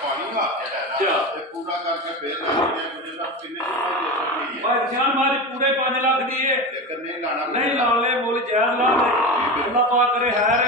ਪਾਣੀ ਲਾ ਜਿਹੜਾ ਹੈ ਤੇ ਪੂਰਾ ਕਰਕੇ ਫੇਰ ਲਾਉਂਦੇ ਮੁਝੇ ਤਾਂ ਕਿੰਨੇ ਦੀ ਦੇ ਸਕਦੀ ਹੈ ਭਾਈ ਜਾਨ ਮਾਰੀ ਪੂਰੇ 5 ਲੱਖ ਦੀ ਹੈ ਲੇਕਿਨ ਨਹੀਂ ਲਾਣਾ ਨਹੀਂ ਲਾਉਣ ਲੈ ਮੁੱਲ ਜਾਇਜ਼ ਲਾ ਲੈ ਅੱਲਾਹ ਪਾਕ ਕਰੇ ਹੈਰ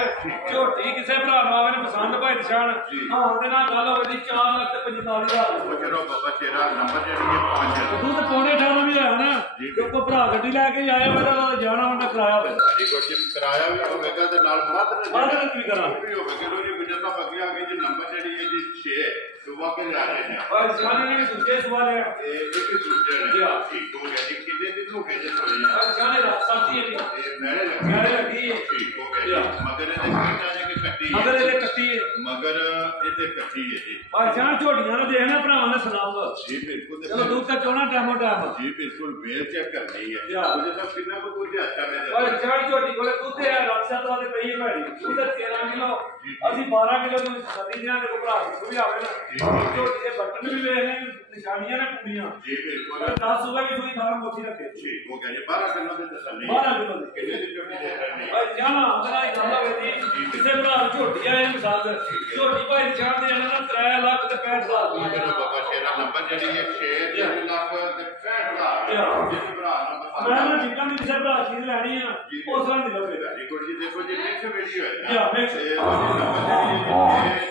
ਝੋਟੀ ਕਿਸੇ ਭਰਾ ਨੂੰ ਆਵੇ ਨੇ ਪਸੰਦ ਭਾਈ ਨਿਸ਼ਾਨ ਹਾਂ ਉਹਦੇ ਨਾਲ ਗੱਲ ਹੋਵੇ ਦੀ 4 ਲੱਖ ਤੇ 45,000 ਚਲੋ ਬਾਬਾ ਤੇਰਾ ਨੰਬਰ ਜਿਹੜੀ ਹੈ 5 ਦੁੱਧ ਪੌਣੇ 18 ਵੀ ਆਇਆ ਨਾ ਜੇ ਕੋਈ ਭਰਾ ਗੱਡੀ ਲੈ ਕੇ ਆਇਆ ਹੋਵੇ ਤਾਂ ਜਾਣਾ ਹੁੰਦਾ ਕਿਰਾਇਆ ਹੋਵੇ ਜੀ ਕੋਈ ਕਿਰਾਇਆ ਵੀ ਹੋਵੇਗਾ ਤੇ ਨਾਲ ਬਾਅਦ ਵੀ ਕਰਾਂ ਵੀ ਹੋਵੇਗਾ ਲੋ ਜੀ ਗੁਜਰ ਸਾਹਿਬ ਅੱਗੇ ਆ ਗਏ ਜੀ ਨੰਬਰ ਜਿਹੜੀ ਹੈ ਜੀ 6 ਸੁਬਾ ਕੇ ਜਾ ਰਹੇ ਨੇ ਭਾਈ ਜਾਨ ਨੇ ਵੀ ਦੂਜੇ ਸਵਾਲ ਹੈ ਇਹ ਇੱਕ ਦੂਜੇ ਨੇ ਠੀਕ ਹੋ ਗਿਆ ਜੀ ਕਿੰਨੇ ਦਿਨ ਹੋ ਗਏ ਜੇ ਸੋਏ ਭਾਈ ਜਾਨ ਰਾਤ ਸਾਥੀ ਹੈ ਜੀ ਇਹ ਮੈਨੇ ਲੱਗੀ ਠੀਕ ਹੋ ਗਿਆ ਜੀ ਮਗਰ ਇਹਦੇ ਕਿੰਨਾ कि कट्टी मगर ये कट्टी है मगर ये कट्टी है जी और जान झोटियां ना देखना भरावां ने सुनाओ जी बिल्कुल चलो दूध का चोना टाइमो टाइम जी बिल्कुल बेल चेक करनी है मुझे सब कितना को दूध आता है और जान झोटी कोले दूध है राक्षा तो आते पई है भाई दूध 13 किलो ਅਸੀਂ 12 ਕਿਲੋ ਦੀ ਸਦੀ ਦੀਆਂ ਦੇ ਭਰਾ ਨੂੰ ਵੀ ਆਵੇ ਨਾ ਝੋਟੀ ਦੇ ਬਟਨ ਵੀ ਵੇਖ ਲੈ ਨਿਸ਼ਾਨੀਆਂ ਨੇ ਪੂਰੀਆਂ ਜੀ ਬਿਲਕੁਲ 10 ਸੂਬੇ ਵੀ ਸੂਈ ਥਾਂ ਮੋਤੀ ਰੱਖੇ ਠੀਕ ਹੋ ਗਿਆ ਜੀ 12 ਕਿਲੋ ਦੇ ਤਸੱਲੀ 12 ਕਿਲੋ ਦੀ ਕਿੰਨੇ ਦੀ ਝੋਟੀ ਦੇ ਰਹੇ ਭਾਈ ਜਾਨਾ ਅੰਦਰਾ ਹੀ ਗੱਲ ਹੋਵੇ ਜੀ ਕਿਸੇ ਭਰਾ ਨੂੰ ਝੋਟੀ ਆਏ ਮਿਸਾਲ ਝੋਟੀ ਭਾਈ ਜਾਨ ਦੇ ਇਹਨਾਂ ਦਾ 3 ਲੱਖ ਤੇ 65000 ਦੀ ਮੇਰਾ ਬਾਬਾ ਸ਼ੇਰਾ ਨੰਬਰ ਜਿਹੜੀ ਹੈ 6 ਲੱਖ ਤੇ 65000 ਜਿਸ ਭਰਾ ਨੂੰ ਮੈਂ ਨਾ ਜਿੱਦਾਂ ਵੀ ਕਿਸੇ ਭਰਾ ਚੀਜ਼ ਲੈਣੀ ਆ ਉਸ ਤਰ੍ਹਾਂ ਦੀ ਲਵੇ ਵੈਰੀ ਗੁੱਡ ਜੀ ਦੇਖੋ ਜੀ ਨੈਕਸਟ ਵੀਡੀਓ ਹੈ ਜੀ ਮਿਕਸ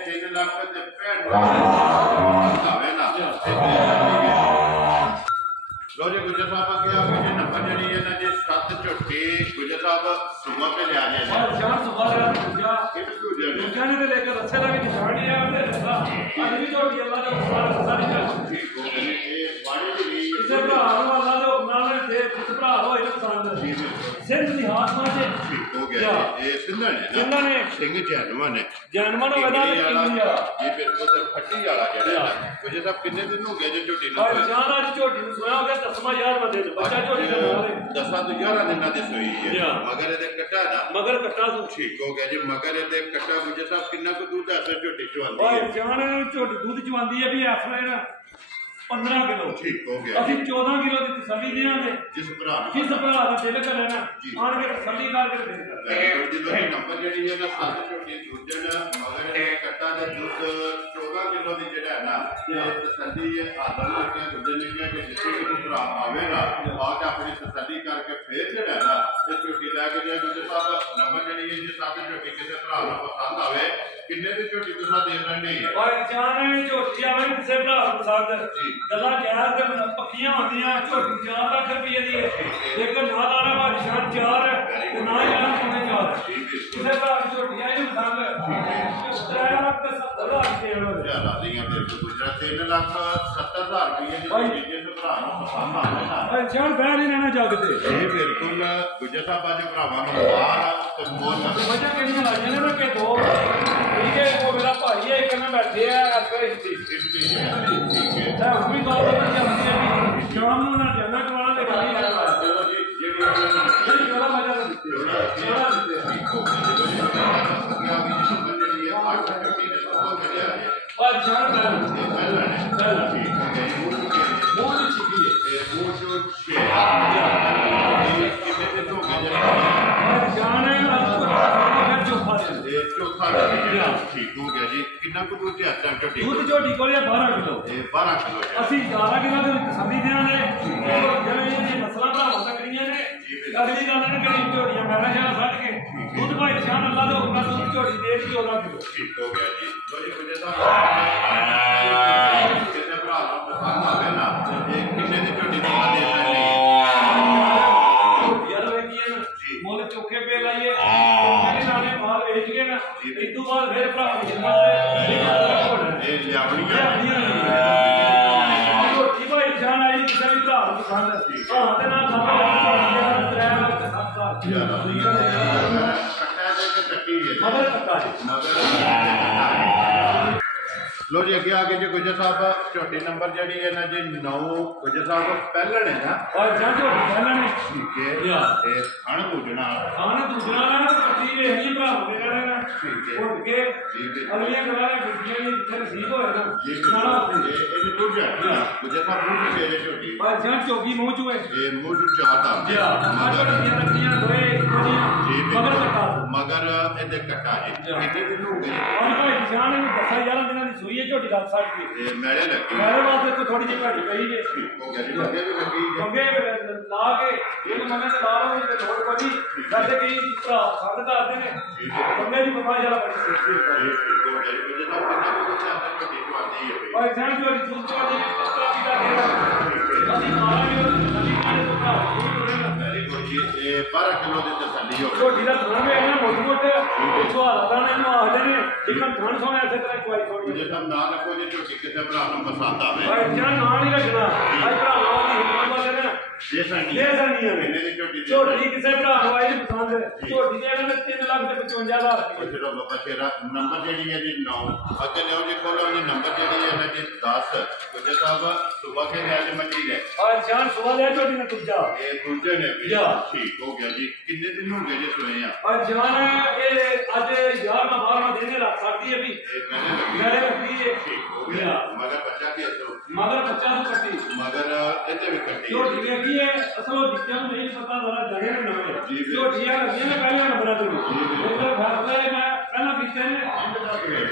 3 ਲੱਖ ਤੇ 65000 ਆਵੇ ਨਾ ਲੋ ਜੀ ਗੁਜਰ ਸਾਹਿਬ ਅੱਗੇ ਆ ਗਏ ਜੀ ਨੰਬਰ ਜਿਹੜੀ ਹੈ ਨਾ ਜੀ 7 ਝੋਟੀ ਗੁਜਰ ਸਾਹਿਬ ਸੁਬਾ ਤੇ ਲਿਆ ਨੇ और जान सुबह का पूजा ਇਹ ਦੂਜਾ ਨੇ पूजा ने लेकर रस्से लगे निशानी है और रस्सा आज भी ਝੋਟੀ ਅੱਲਾ ਦਾ ਹੁਕਮ ਨਾਲ ਰस्सा नहीं चल ਠੀਕ ਹੋ ਗਏ ਇਹ ਵਾणी ਦੀ ਰੀਤ ਕਿਸੇ ਭਰਾ ਨੂੰ ਅੱਲਾ ਦੇ ਹੁਕਮ ਨਾਲ ਦੇ ਜਿਸ ਭਰਾ ਹੋਏ ਨਾ ਪਸੰਦ ਸਿੰਧ ਦੀ ਹਾਥ ਮਾਚੇ ਠੀਕ ਹੋ ਗਿਆ ਇਹ ਸਿੰਧਾ ਨੇ ਸਿੰਧਾ ਨੇ ਸਿੰਘ ਜੈਨਵਾ ਨੇ ਜਨਮਾਂ ਨੂੰ ਵਦਾ ਤੇ ਕਿੰਨੀ ਆ ਇਹ ਬਿਲਕੁਲ ਤੇ ਫੱਟੀ ਵਾਲਾ ਜਿਹੜਾ ਗੁਜਰ ਸਾਹਿਬ ਕਿੰਨੇ ਦਿਨ ਹੋ ਗਏ ਜੇ ਝੋਟੀ ਨੂੰ और जान आज ਝੋਟੀ ਨੂੰ ਸੁਣਾ ਹੋ ਗਿਆ 10ਵਾਂ ਯਾਰ ਬੰਦੇ ਨੂੰ ਬੱਚਾ ਝੋਟੀ ਦਾ ਨਾਲ ਹੈ 10 ਤੋਂ 11 ਦਿਨਾਂ ਦੀ ਸੋਈ ਹੈ ਮਗਰ ਇਹਦੇ ਕੱਟਾ ਨਾ ਮਗਰ ਕੱਟਾ ਸੂ ਠੀਕ ਹੋ ਗਿਆ ਜੀ ਮਗਰ ਇਹਦੇ ਕੱਟਾ ਗੁਜਰ ਸਾਹਿਬ ਕਿੰਨਾ ਕੁ ਦੁੱਧ ਅਸਰ ਝੋਟੀ ਚਵਾਉਂਦੀ ਹੈ और जान ਝੋਟੀ ਦੁੱਧ ਚਵਾਉਂਦੀ ਹੈ ਵੀ ਇਸ ਵੇਲੇ 15 ਕਿਲੋ ਠੀਕ ਹੋ ਗਿਆ ਅਸੀਂ 14 ਕਿਲੋ ਦੀ ਤਸੱਲੀ ਦੇਵਾਂਗੇ ਜਿਸ ਭਰਾ ਨੂੰ ਜਿਸ ਭਰਾ ਦਾ ਦਿਲ ਕਰੇ ਨਾ ਆਣ ਕੇ ਤਸੱਲੀ ਕਰਕੇ ਦੇ ਦੇ ਜਦੋਂ ਨੰਬਰ ਜਿਹੜੀ ਹੈ ਨਾ 7 ਝੋਟੀ ਦੂਜਣ ਮਗਰ ਇਹ ਕੱਟਾ ਦਾ ਦੁੱਧ 14 ਕਿਲੋ ਦੀ ਜਿਹੜਾ ਹੈ ਨਾ ਇਹ ਤਸੱਲੀ ਹੈ ਆਦਰ ਨਾਲ ਕੇ ਦੁੱਧ ਨੇ ਕਿਹਾ ਕਿ ਜਿੱਥੇ ਵੀ ਕੋਈ ਭਰਾ ਆਵੇ ਨਾ ਆ ਕੇ ਆਪਣੀ ਤਸੱਲੀ ਕਰਕੇ ਫੇਰ ਜਿਹੜਾ ਹੈ ਨਾ ਇਹ ਝੋਟੀ ਲੈ ਕੇ ਜਾਏ ਗੁਜਰ ਸਾਹਿਬ ਨੰਬਰ ਜਿਹੜੀ ਹੈ ਜੀ 7 ਝੋਟੀ ਕਿਸੇ ਭਰਾ ਨੂੰ ਪਸੰਦ ਆਵੇ ਕਿੰਨੇ ਦੀ ਝੋਟੀ ਤੁਸੀਂ ਦੇ ਰਹੇ ਨੇ और जान ਝੋਟੀ आवे ਕਿਸੇ ਭਰਾ ਨੂੰ ਪਸੰਦ ਗੱਲਾਂ ਜਾਇਜ਼ ਤੇ ਪੱਕੀਆਂ ਹੁੰਦੀਆਂ ਝੋਟੀ 4 ਲੱਖ ਰੁਪਏ ਦੀ ਹੈ ਲੇਕਿਨ ਨਾ ਦਾਣਾ ਬਾਦਸ਼ਾਹ 4 ਤੇ ਨਾ ਹੀ ਆਣਾ ਪੌਣੇ 4 ਕਿਸੇ ਭਰਾ ਨੂੰ ਝੋਟੀ ਆਈ ਨੂੰ ਪਸੰਦ 3 ਲੱਖ ਤੇ 70000 ਦੇ ਉਹਨਾਂ ਯਾਰ ਆਲੀਆਂ ਦੇ ਗੁਜਰਾਤ 3 ਲੱਖ 70,000 ਰੁਪਏ ਦੀ ਜਿਸ ਭਰਾ ਨੂੰ ਪਸੰਦ ਆਵੇ ਨਾ ਓਏ ਜਾਨ ਬਹਿ ਨਹੀਂ ਰਹਿਣਾ ਜੱਗ ਤੇ ਇਹ ਬਿਲਕੁਲ ਗੁਜਰ ਸਾਹਿਬ ਅੱਜ ਭਰਾਵਾਂ ਨੂੰ ਬਾਹਰ ਕਮੋਲ ਵਜ੍ਹਾ ਕਿਹੜੀਆਂ ਲਾਈਆਂ ਨੇ ਨਾ ਕਿ ਦੋ ਠੀਕ ਹੈ ਉਹ ਮੇਰਾ ਭਾਈ ਹੈ ਇੱਕ ਮੈਂ ਬੈਠੇ ਆ ਅੱਗੇ ਠੀਕ ਹੈ ਤਾਂ ਵੀ ਗੱਲ ਨਹੀਂ ਚੱਲਦੀ ਹੈ ਵੀ ਸ਼ਾਮ ਨੂੰ ਨਾ ਜਾਣਾ ਕਰਾਉਣਾ ਤੇ ਗਾਲੀ ਨਾ ਚਲੋ ਜੀ ਜਿਹੜੀ ਬੜਾ ਮਜ਼ਾ ਦਿੱਤੇ ਬੜਾ ਦਿੱਤੇ और जान पहला बहुत छिपी है और जान है चौथा ठीक हो गया जी कितना कुछ दूध आता है दूध झोटी को 12 किलो 12 किलो ਅਸੀਂ 11 ਕਿਲੋ ਦੇ ਤਸੱਲੀ ਦੇਣਾ ਨੇ ਜਿਹੜੇ ਇਹ ਮਸਲਾ ਭਰਾਵਾਂ ਤੱਕੜੀਆਂ ਨੇ ਅਗਲੀ ਗੱਲ ਨੇ ਕਿਹੜੀ ਝੋਟੀਆਂ ਮੈਨਾਂ ਜਾਂ ਛੱਡ ਕੇ ਦੁੱਧ ਭਾਈ ਸ਼ਾਨ ਅੱਲਾ ਦੇ ਹੁਕਮ ਨਾਲ ਦੁੱਧ ਝੋਟੀ ਦੇ 14 ਕਿਲੋ ਠੀਕ ਹੋ ਗਿਆ ਜੀ ਲੋ ਜੀ ਕੁਝ ਤਾਂ ਕਿਸੇ ਭਰਾ ਨੂੰ ਪਸੰਦ ਆਵੇ ਨਾ ਇਹ ਕਿੰਨੇ ਦੀ ਝੋਟੀ ਦੇ ਰਹੇ ਨੇ ਯਾਰ ਵੇਖੀਏ ਨਾ ਮੁੱਲ ਚੋਕੇ ਪੇ ਲਾਈਏ ਕਹਿੰਦੇ ਨਾਲੇ ਮਾਲ ਵੇਚ ਕੇ ਨਾ ਇਸ ਤੋਂ ਬਾਅਦ ਫਿਰ ਭਰਾ ਦੀ ਹਿੰਮਤ ਇਹ ਲਿਆਵਣੀਆਂ ਝੋਟੀ ਭਾਈ ਜਾਨ ਆਈ ਕਿਸੇ ਵੀ ਭਰਾ ਨੂੰ ਪਸੰਦ ਹਾਂ ਤੇ ਨਾ ਕੰਮ ਮਦਰ ਕੱਟਾ ਲੋ ਜੀ ਅੱਗੇ ਆ ਕੇ ਜੀ ਗੁਜਰ ਸਾਹਿਬ ਝੋਟੀ ਨੰਬਰ ਜਿਹੜੀ ਹੈ ਨਾ ਜੀ 9 ਗੁਜਰ ਸਾਹਿਬ ਪਹਿਲਣ ਹੈ ਨਾ ਔਰ ਜਾਂ ਝੋਟੀ ਪਹਿਲਣ ਠੀਕ ਹੈ ਇਹ ਖਾਣ ਪੂਜਣਾ ਖਾਣ ਦੂਜਣਾ ਨਾ ਕੱਟੀ ਵੇਖੀ ਭਰਾ ਦੇ ਰਹਿਣਾ ਠੀਕ ਹੈ ਉੱਠ ਕੇ ਅਗਲੀਆਂ ਕਰਾਰੇ ਗੁੱਡੀਆਂ ਦੀ ਜਿੱਥੇ ਨਸੀਬ ਹੋਏ ਨਾ ਨਾ ਇਹ ਦੂਜਾ ਗੁਜਰ ਸਾਹਿਬ ਨੂੰ ਦੇ ਝੋਟੀ ਔਰ ਜਾਂ ਚੋਗੀ ਮੂੰਹ ਚੋਏ ਇਹ ਮੂੰਹ ਨੂੰ ਚਾਹਤਾ ਮਗਰ ਦੀਆਂ ਰੱਖੀਆਂ ਦੋਏ ਮਗਰ ਕੱਟਾ ਮਗਰ ਇਹਦੇ ਕੱਟਾ ਜੀ ਕਿੰਨੇ ਦਿਨ ਹੋ ਗਏ ਔਰ ਭਾਈ ਜਾਨ ਨੂੰ 10-11 ਦਿਨਾਂ ਦੀ ਸੂਈ ਹੈ ਝੋਟੀ ਦਾ ਛੱਡ ਕੇ ਇਹ ਮੈਲੇ ਲੱਗੀ ਮੇਰੇ ਵਾਸਤੇ ਕੋਈ ਥੋੜੀ ਜਿਹੀ ਘਾਟੀ ਪਈ ਜੇ ਹੋ ਗਿਆ ਜੀ ਲੱਗੇ ਵੀ ਲੱਗੀ ਕੰਗੇ ਲਾ ਕੇ ਇਹ ਮਨੇ ਤੇ ਲਾ ਲਓ ਤੇ ਲੋੜ ਪਈ ਸਾਡੇ ਕਈ ਭਰਾ ਸੰਗ ਕਰਦੇ ਨੇ ਕੰਗੇ ਦੀ ਪਤਾ ਜਰਾ ਬੜੀ ਸੇਫਟੀ ਹੋ ਗਿਆ ਜੀ ਜਿਹਦਾ ਕਿੰਨਾ ਵੀ ਕੁਝ ਆਉਂਦਾ ਝੋਟੀ ਚਵਾਉਂਦੀ ਹੈ ਭਾਈ ਜਾਨ ਜੋ ਦੁੱਧ ਵਾਲੀ ਪੱਤਰਾ ਵੀ ਦਾ ਦੇਣਾ ਅਸੀਂ ਮਾਰਾਂਗੇ ਉਹ ਨਦੀ ਕਾਲੇ ਤੋਂ ਭਰਾ ਵੈਰੀ ਗੁੱਡ ਜੀ ਇਹ 12 ਕਿਲੋ ਦੀ ਤਸੱਲੀ ਹੋ ਗਈ ਝੋਟੀ ਦਾ ਥਾਂ ਵੀ ਇਹਨਾਂ ਮੋਟ ਸੁਹਾਲਾ ਦਾ ਨੇ ਨੂੰ ਆਖਦੇ ਨੇ ਜਿੱਕਣ ਥਣ ਸੋਹਣਾ ਇਸੇ ਤਰ੍ਹਾਂ ਚਵਾਈ ਥੋੜੀ ਜੇ ਤਾਂ ਨਾ ਰੱਖੋ ਜੇ ਝੋਟੀ ਕਿਸੇ ਭਰਾ ਨੂੰ ਪਸੰਦ ਆਵੇ ਭਾਈ ਜਾਨ ਨਾਲ ਹੀ ਰੱਖਣਾ ਭਾਈ ਭਰਾਵਾਂ ਦੀ ਹਿੰਮਤ ਵਾਲੇ ਨੇ ਝੋਟੀ ਕਿਸੇ ਭਰਾ ਨੂੰ ਆਈ ਨਹੀਂ ਪਸੰਦ ਝੋਟੀ ਦੇ ਇਹਨਾਂ ਨੇ 3,55,000 ਰੁਪਏ ਚਲੋ ਬਾਬਾ ਸ਼ੇਰਾ ਨੰਬਰ ਜਿਹੜੀ ਹੈ ਜੀ 9 ਅੱਗੇ ਲਿਓ ਜੀ ਕੋਲੋਂ ਜੀ ਨੰਬਰ ਜਿਹੜੀ ਹੈ ਨਾ ਜੀ 10 ਗੁਜਰ ਸਾਹਿਬ ਸੁਬਹ ਕੇ ਲਿਆ ਜੀ ਮੰਡੀ ਗਏ ਹਾਂ ਜਾਨ ਸੁਬਹ ਲਿਆ ਝੋਟੀ ਨੇ ਦੂਜਾ ਇਹ ਦੂਜੇ ਨੇ ਵੀ ਠੀਕ ਹੋ ਗਿਆ ਜੀ ਕਿੰਨੇ ਦਿਨ ਹੋ ਗਏ ਜੀ ਸੋਏ ਆ ਔਰ ਜਾਨ ਇਹ ਅੱਜ 11-12 ਦਿਨ ਰੱਖ ਸਕਦੀ ਹੈ ਵੀ ਮੇਰੇ ਰੱਖੀ ਹੈ ਠੀਕ ਹੋ ਗਿਆ ਮਗਰ ਬੱਚਾ ਕੀ ਅਸਲ ਮਗਰ ਬੱਚਾ ਨੂੰ ਕੱਟੀ ਮਗਰ ਇੱਥੇ ਵੀ ਕੱਟੀ ਝੋਟੀ ਵੇਖੀ ਹੈ ਅਸਲ ਉਹ ਬੱਚਿਆਂ ਨੂੰ ਨਹੀਂ ਪਤਾ ਜ਼ਰਾ ਜਗੇ ਨੂੰ ਨਵੇਂ ਝੋਟੀਆਂ ਲੱਗੀਆਂ ਨੇ ਪਹਿਲਾਂ ਨੰਬਰਾਂ ਤੇ ਇੱਕ ਫੈਸਲਾ ਮੈਂ ਪਹਿਲਾਂ ਕੀਤੇ ਨੇ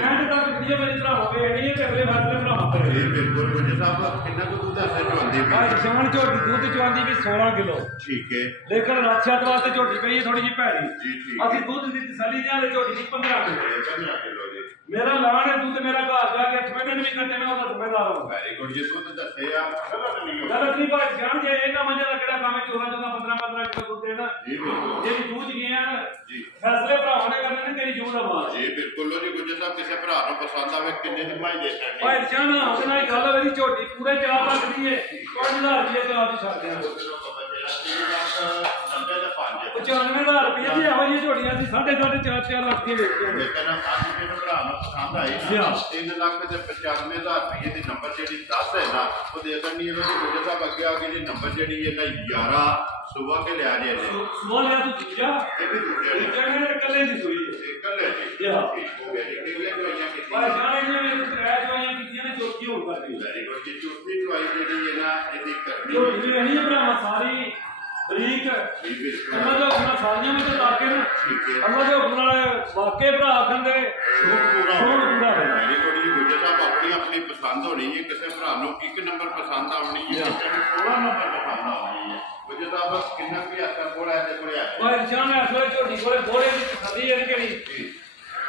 ਐਂਡ ਤੱਕ ਵਧੀਆ ਮੇਰੇ ਭਰਾ ਹੋਵੇ ਨਹੀਂ ਤੇ ਅਗਲੇ ਫੈਸਲੇ ਭਰਾ ਹੋਵੇ ਜੀ ਬਿਲਕੁਲ ਗੁਜਰ ਸਾਹਿਬ ਕਿੰਨਾ ਕੁ ਦੁੱਧ ਅਸਰ ਚੋਂਦੀ ਭਾਈ ਜਾਨ ਝੋਟੀ ਦੁੱਧ ਚੋਂਦੀ ਵੀ 16 ਕਿਲੋ ਠੀਕ ਹੈ ਲੇਕਿਨ ਰਾਤ ਵਾਸਤੇ ਝੋਟੀ ਪਈ ਥੋੜੀ ਜਿਹੀ ਭੈੜੀ ਜੀ ਠੀਕ ਅਸੀਂ ਦੁੱਧ ਦੀ ਤਸੱਲੀ ਦੇ ਵਾਲੇ ਝੋਟੀ ਦੀ 15 ਕਿਲੋ 15 ਕਿਲੋ ਜੀ ਮੇਰਾ ਲਾਣ ਹੈ ਦੁੱਧ ਮੇਰਾ ਘਰ ਜਾ ਕੇ 8ਵੇਂ ਦਿਨ ਵੀ ਕੱਟੇ ਮੈਂ ਉਹਦਾ ਜ਼ਿੰਮੇਦਾਰ ਹਾਂ ਵੈਰੀ ਗੁੱਡ ਜੀ ਦੁੱਧ ਦੱਸੇ ਆ ਗਲਤ ਨਹੀਂ ਹੋ ਗਲਤ ਨਹੀਂ ਭਾਈ ਜਾਨ ਜੇ ਇਹਨਾਂ ਮੰਜੇ ਦਾ ਕਿਹੜਾ ਕੰਮ ਹੈ 14 15 ਕਿਲੋ ਦੁੱਧ ਦੇਣਾ ਜੀ ਬਿਲਕੁਲ ਜੇ ਜੂਝ ਗਏ ਆ ਜੀ ਫੈਸਲੇ ਭਰਾਵਾਂ ਨੇ ਕਰਨੇ ਨੇ ਤੇਰੀ ਜੂਝ ਦਾ ਮਾਰ ਜੀ ਬਿਲਕੁਲ ਲੋ ਜੀ ਗੁੱਜਰ ਸਾਹਿਬ ਕਿਸੇ ਭਰਾ ਨੂੰ ਪਸੰਦ ਆਵੇ ਕਿੰਨੇ ਦੀ ਮਾਈ ਦੇ ਸਕਦੀ ਭਾਈ ਜਾਨ ਉਹਦੇ ਨਾਲ ਗੱਲ ਹੋਵੇ ਦੀ ਝੋਟੀ ਪੂਰੇ 4 ਲੱਖ ਦੀ ਹੈ 5000 ਰੁਪਏ ਤੇ ਆਪ ਹੀ ਛੱਡ ਦਿਆਂ 95,000 ਰੁਪਏ ਦੀ ਇਹੋ ਜਿਹੀ ਝੋਟੀਆਂ ਸੀ 4.5 ਲੱਖ ਦੀ ਵੇਚੀਆਂ ਨੇ ਲੇਕਿਨ ਅੱਜ ਜਿਹੜੇ ਭਰਾ ਨੂੰ ਪਸੰਦ ਆਈ ਨਾ 3,95,000 ਰੁਪਏ ਦੀ ਨੰਬਰ ਜਿਹੜੀ 10 ਹੈ ਨਾ ਉਹ ਦੇ ਦੇਣੀ ਹੈ ਗੁੱਜਰ ਸਾਹਿਬ ਅੱਗੇ ਆ ਕੇ ਜੀ ਨੰਬਰ ਜਿਹੜੀ ਹੈ ਨਾ 11 ਸੁਬਹ ਕੇ ਲਿਆ ਜੇ ਸੁਬਹ ਲਿਆ ਤੂੰ ਦੂਜਾ ਇਹ ਵੀ ਦੂਜਾ ਨੇ ਜਿਹੜੇ ਇਕੱਲੇ ਦੀ ਸੋਈ ਹੈ ਇਕੱਲੇ ਜੀ ਜੀ ਹਾਂ ਠੀਕ ਹੋ ਗਿਆ ਜੀ ਕਿੰਨੀਆਂ ਦਵਾਈਆਂ ਕੀਤੀਆਂ ਭਾਈ ਜਾਨ ਇਹਨੇ ਮੇਰੇ ਕਿਰਾਇਆ ਦਵਾਈਆਂ ਕੀਤੀਆਂ ਨੇ ਚੌਥੀ ਹੋਣ ਕਰਦੀ ਵੈਰੀ ਗੁੱਡ ਜੀ ਚੌਥੀ ਦਵਾਈ ਜਿਹੜੀ ਹੈ ਨਾ ਇਹਦੀ ਕਰਨੀ ਝੋਟੀ ਵੀ ਨਹੀਂ ਭਰਾਵਾ ਸਾਰੀ ਬਰੀਕ ਜੀ ਬਿਲਕੁਲ ਅੱਲਾ ਦੇ ਹੁਕਮ ਨਾਲ ਸਾਰੀਆਂ ਵਿੱਚ ਲਾ ਕੇ ਨਾ ਠੀਕ ਹੈ ਅੱਲਾ ਦੇ ਹੁਕਮ ਨਾਲ ਵਾਕੇ ਭਰਾ ਆਖੰਦੇ ਸ਼ੌਕ ਪੂਰਾ ਸ਼ੌਕ ਪੂਰਾ ਹੋਇਆ। ਵੈਰੀ ਗੁੱਡ ਜੀ ਗੁੱਜਰ ਸਾਹਿਬ ਆਪਣੀ ਆਪਣੀ ਪਸੰਦ ਹੋਣੀ ਹੈ ਕਿਸੇ ਭਰਾ ਨੂੰ ਇੱਕ ਨੰਬਰ ਪਸੰਦ ਆਉਣੀ ਹੈ ਕਿਸੇ ਨੂੰ 16 ਨੰਬਰ ਪਸੰਦ ਆਉਣੀ ਹੈ ਗੁੱਜਰ ਸਾਹਿਬ ਕਿੰਨਾ ਵੀ ਅਸਰ ਕੋਲ ਹੈ ਤੇ ਕੋਲ ਹੈ ਭਾਈ ਜਾਨ ਅਸਲ ਝੋਟੀ ਕੋਲੇ ਥੋੜੇ ਦੀ ਤਸੱਲੀ ਹੈ ਕਿਹੜੀ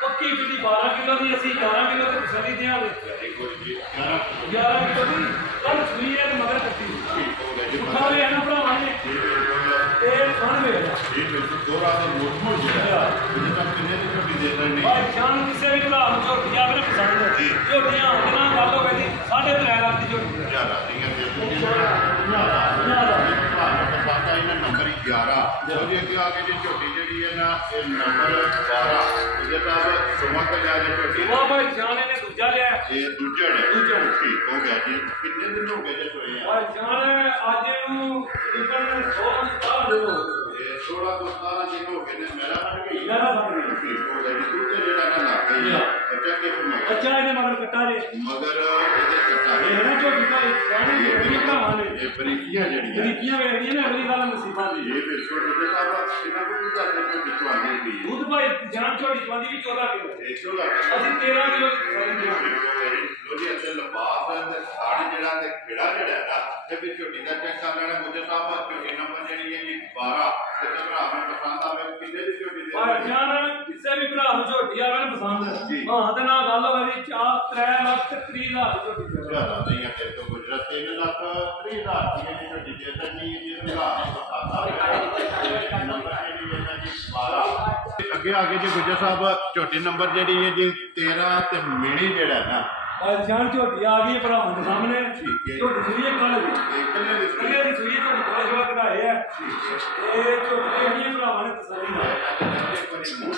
ਪੱਕੀ ਜਿਹੜੀ 12 ਕਿਲੋ ਦੀ ਅਸੀਂ 11 ਕਿਲੋ ਦੀ ਤਸੱਲੀ ਦਿਆਂਗੇ ਵੈਰੀ ਗੁੱਡ ਜੀ 11 ਕਿਲੋ ਦੀ ਕੱਲ ਸੂਈ ਹੈ ਤੇ ਮਗਰ ਕੱਟੀ ਠੀਕ ਹੋ ਗਿਆ ਜੀ ਉਠਾ ਲਿਆ ਨਾ ਭਰਾਵਾਂ ਨੇ ਜੀ ਬਿਲਕੁਲ ਇਹ ਖਾਣ ਵੇਖ ਜੀ ਬਿਲਕੁਲ ਦੋਰਾ ਦਾ ਮੋਟਮੋਟ ਜਿਹੜਾ ਗੁੱਜਰ ਸਾਹਿਬ ਕਿੰਨੇ ਦੀ ਝੋਟੀ ਦੇ ਰਹੇ ਨੇ ਭਾਈ ਜਾਨ ਕਿਸੇ ਵੀ ਭਰਾ ਨੂੰ ਝੋਟੀ ਆ ਮੇਰੇ ਪਸੰਦ ਹੈ ਜੀ। ਝੋਟੀਆਂ ਆਉਂਦੇ ਨਾਲ ਗੱਲ ਹੋਵੇ ਦੀ 3.5 ਲੱਖ ਦੀ ਝੋਟੀ ਹੈ ਜ਼ਿਆਦਾ ਨਹੀਂ ਹੈ ਪਸੰਦ ਆਈ ਨਾ ਨੰਬਰ 11 ਉਹਦੇ ਅੱਗੇ ਆ ਕੇ ਜੀ ਝੋਟੀ ਜਿਹੜੀ ਹੈ ਨਾ ਇਹ ਨੰਬਰ 12 ਇਹਦੇ ਬਾਅਦ ਸੁਮਾ ਕੇ ਜਾ ਕੇ ਝੋਟੀ ਵਾਹ ਭਾਈ ਜਾਨ ਇਹਨੇ ਦੂਜਾ ਲਿਆ ਇਹ ਦੂਜਾ ਨੇ ਦੂਜਾ। ਠੀਕ ਹੋ ਗਿਆ ਜੀ ਕਿੰਨੇ ਦਿਨ ਹੋ ਗਏ ਜੇ ਸੋਏ ਆ ਭਾਈ ਜਾਨ ਅੱਜ ਇਹਨੂੰ ਤਕਰੀਬਨ 100 ਦਿਨ ਹੋ ਗਏ ਇਹ 16 ਤੋਂ 17 ਦਿਨ ਹੋ ਗਏ ਨੇ ਮੇਰਾ ਬਣ ਗਈ ਮੇਰਾ ਬਣ ਗਈ। ਠੀਕ ਹੋ ਗਿਆ ਜੀ ਦੂਜਾ ਜਿਹੜਾ ਨਾ ਲੱਗ ਗਈ ਆ ਬੱਚਾ ਕਿਸ ਨੂੰ ਅੱਛਾ ਇਹਨੇ ਮਗਰ ਕੱਟਾ ਜੇ ਮਗਰ ਇਹਦੇ ਕੱਟਾ ਇਹ ਨਾ ਝੋਟੀ ਭਾਈ ਜਾਨ ਇਹ ਭਰਾਵਾਂ ਨੇ ਇਹ ਬਰੀਕੀਆਂ ਜਿਹੜੀਆਂ ਤਰੀਕੀਆਂ ਵੇਖਦੀਆਂ ਨੇ ਅਗਲੀ ਗੱਲ ਨਸੀਬਾਂ ਦੀ ਇਹ ਬਿਲਕੁਲ ਜਿਹਦੇ ਸਾਹਿਬ ਕਿੰਨਾ ਕੁ ਕਰਦੇ ਨੇ ਵਿਚਵਾਨੀ ਦੀ ਦੁੱਧ ਭਾਈ ਜਾਨ ਝੋਟੀ ਚਵਾਂਦੀ ਵੀ 14 ਕਿਲੋ 100 ਲੱਖ ਅਸੀਂ 13 ਕਿਲੋ ਦੀ ਤਸੱਲੀ ਦਿਆਂਗੇ ਲੋਜੀ ਅੱਛੇ ਲਬਾਸ ਤੇ ਸਾੜੀ ਜਿਹੜਾ ਤੇ ਖੇੜਾ ਜਿਹੜਾ ਹੈ ਨਾ ਤੇ ਵੀ ਝੋਟੀ ਦਾ ਚੈੱਕ ਕਰ ਲੈਣਾ ਮੁਝੇ ਸਾਹਿਬ ਝੋਟੀ ਨੰਬਰ ਜਿਹੜੀ ਹੈ ਜੀ 12 ਤੇ ਭਰਾ ਨੂੰ ਪਸੰਦ ਆਵੇ ਕਿੰਨੇ ਦੀ ਝੋਟੀ ਦੇ ਭਾਈ ਜਾਨ ਕਿਸੇ ਵੀ ਭਰਾ ਨੂੰ ਝੋਟੀ ਆਵੇ ਨਾ ਪਸੰਦ ਜੀ। ਹਾਂ ਤੇ ਨਾਲ ਗੱਲ ਹੋਵੇ ਦੀ 3 ਲੱਖ 30 ਹਜ਼ਾਰ ਦੀ ਝੋਟੀ ਦੇ ਜ਼ਿਆਦਾ ਨਹੀਂ ਹੈ ਤੇ ਗੁਜਰਾਤ 3 ਲੱਖ 30 ਹਜ਼ਾਰ ਦੀ ਝੋਟੀ ਦੇ ਦੇਣੀ ਹੈ ਜੀ ਭਰਾ ਨੂੰ ਪਸੰਦ ਆਵੇ ਨੰਬਰ ਜਿਹੜੀ ਹੈ ਨਾ ਜੀ 12 ਅੱਗੇ ਆ ਕੇ ਜੀ ਗੁਜਰ ਸਾਹਿਬ ਝੋਟੀ ਨੰਬਰ ਜਿਹੜੀ ਹੈ ਜੀ 13 ਤੇ ਮੇੜੀ ਜਿਹੜਾ ਨਾ ਭਾਈ ਜਾਨ ਝੋਟੀ ਆ ਗਈ ਹੈ ਭਰਾਵਾਂ ਦੇ ਸਾਹਮਣੇ ਠੀਕ ਹੈ। ਝੋਟੀ ਸੂਈ ਹੈ ਕੱਲ ਦੀ ਇਹ ਕੱਲੇ ਦੀ ਸੂਈ ਕੱਲੇ ਦੀ ਸੂਈ ਹੈ ਝੋਟੀ ਕੋਲ ਜਵਾ ਕਢਾਏ ਆ ਠੀਕ ਹੈ ਇਹ ਝੋਟੀ ਜਿਹੜੀਆਂ ਭਰਾਵਾਂ ਨੇ ਤਸੱਲੀ ਨਾਲ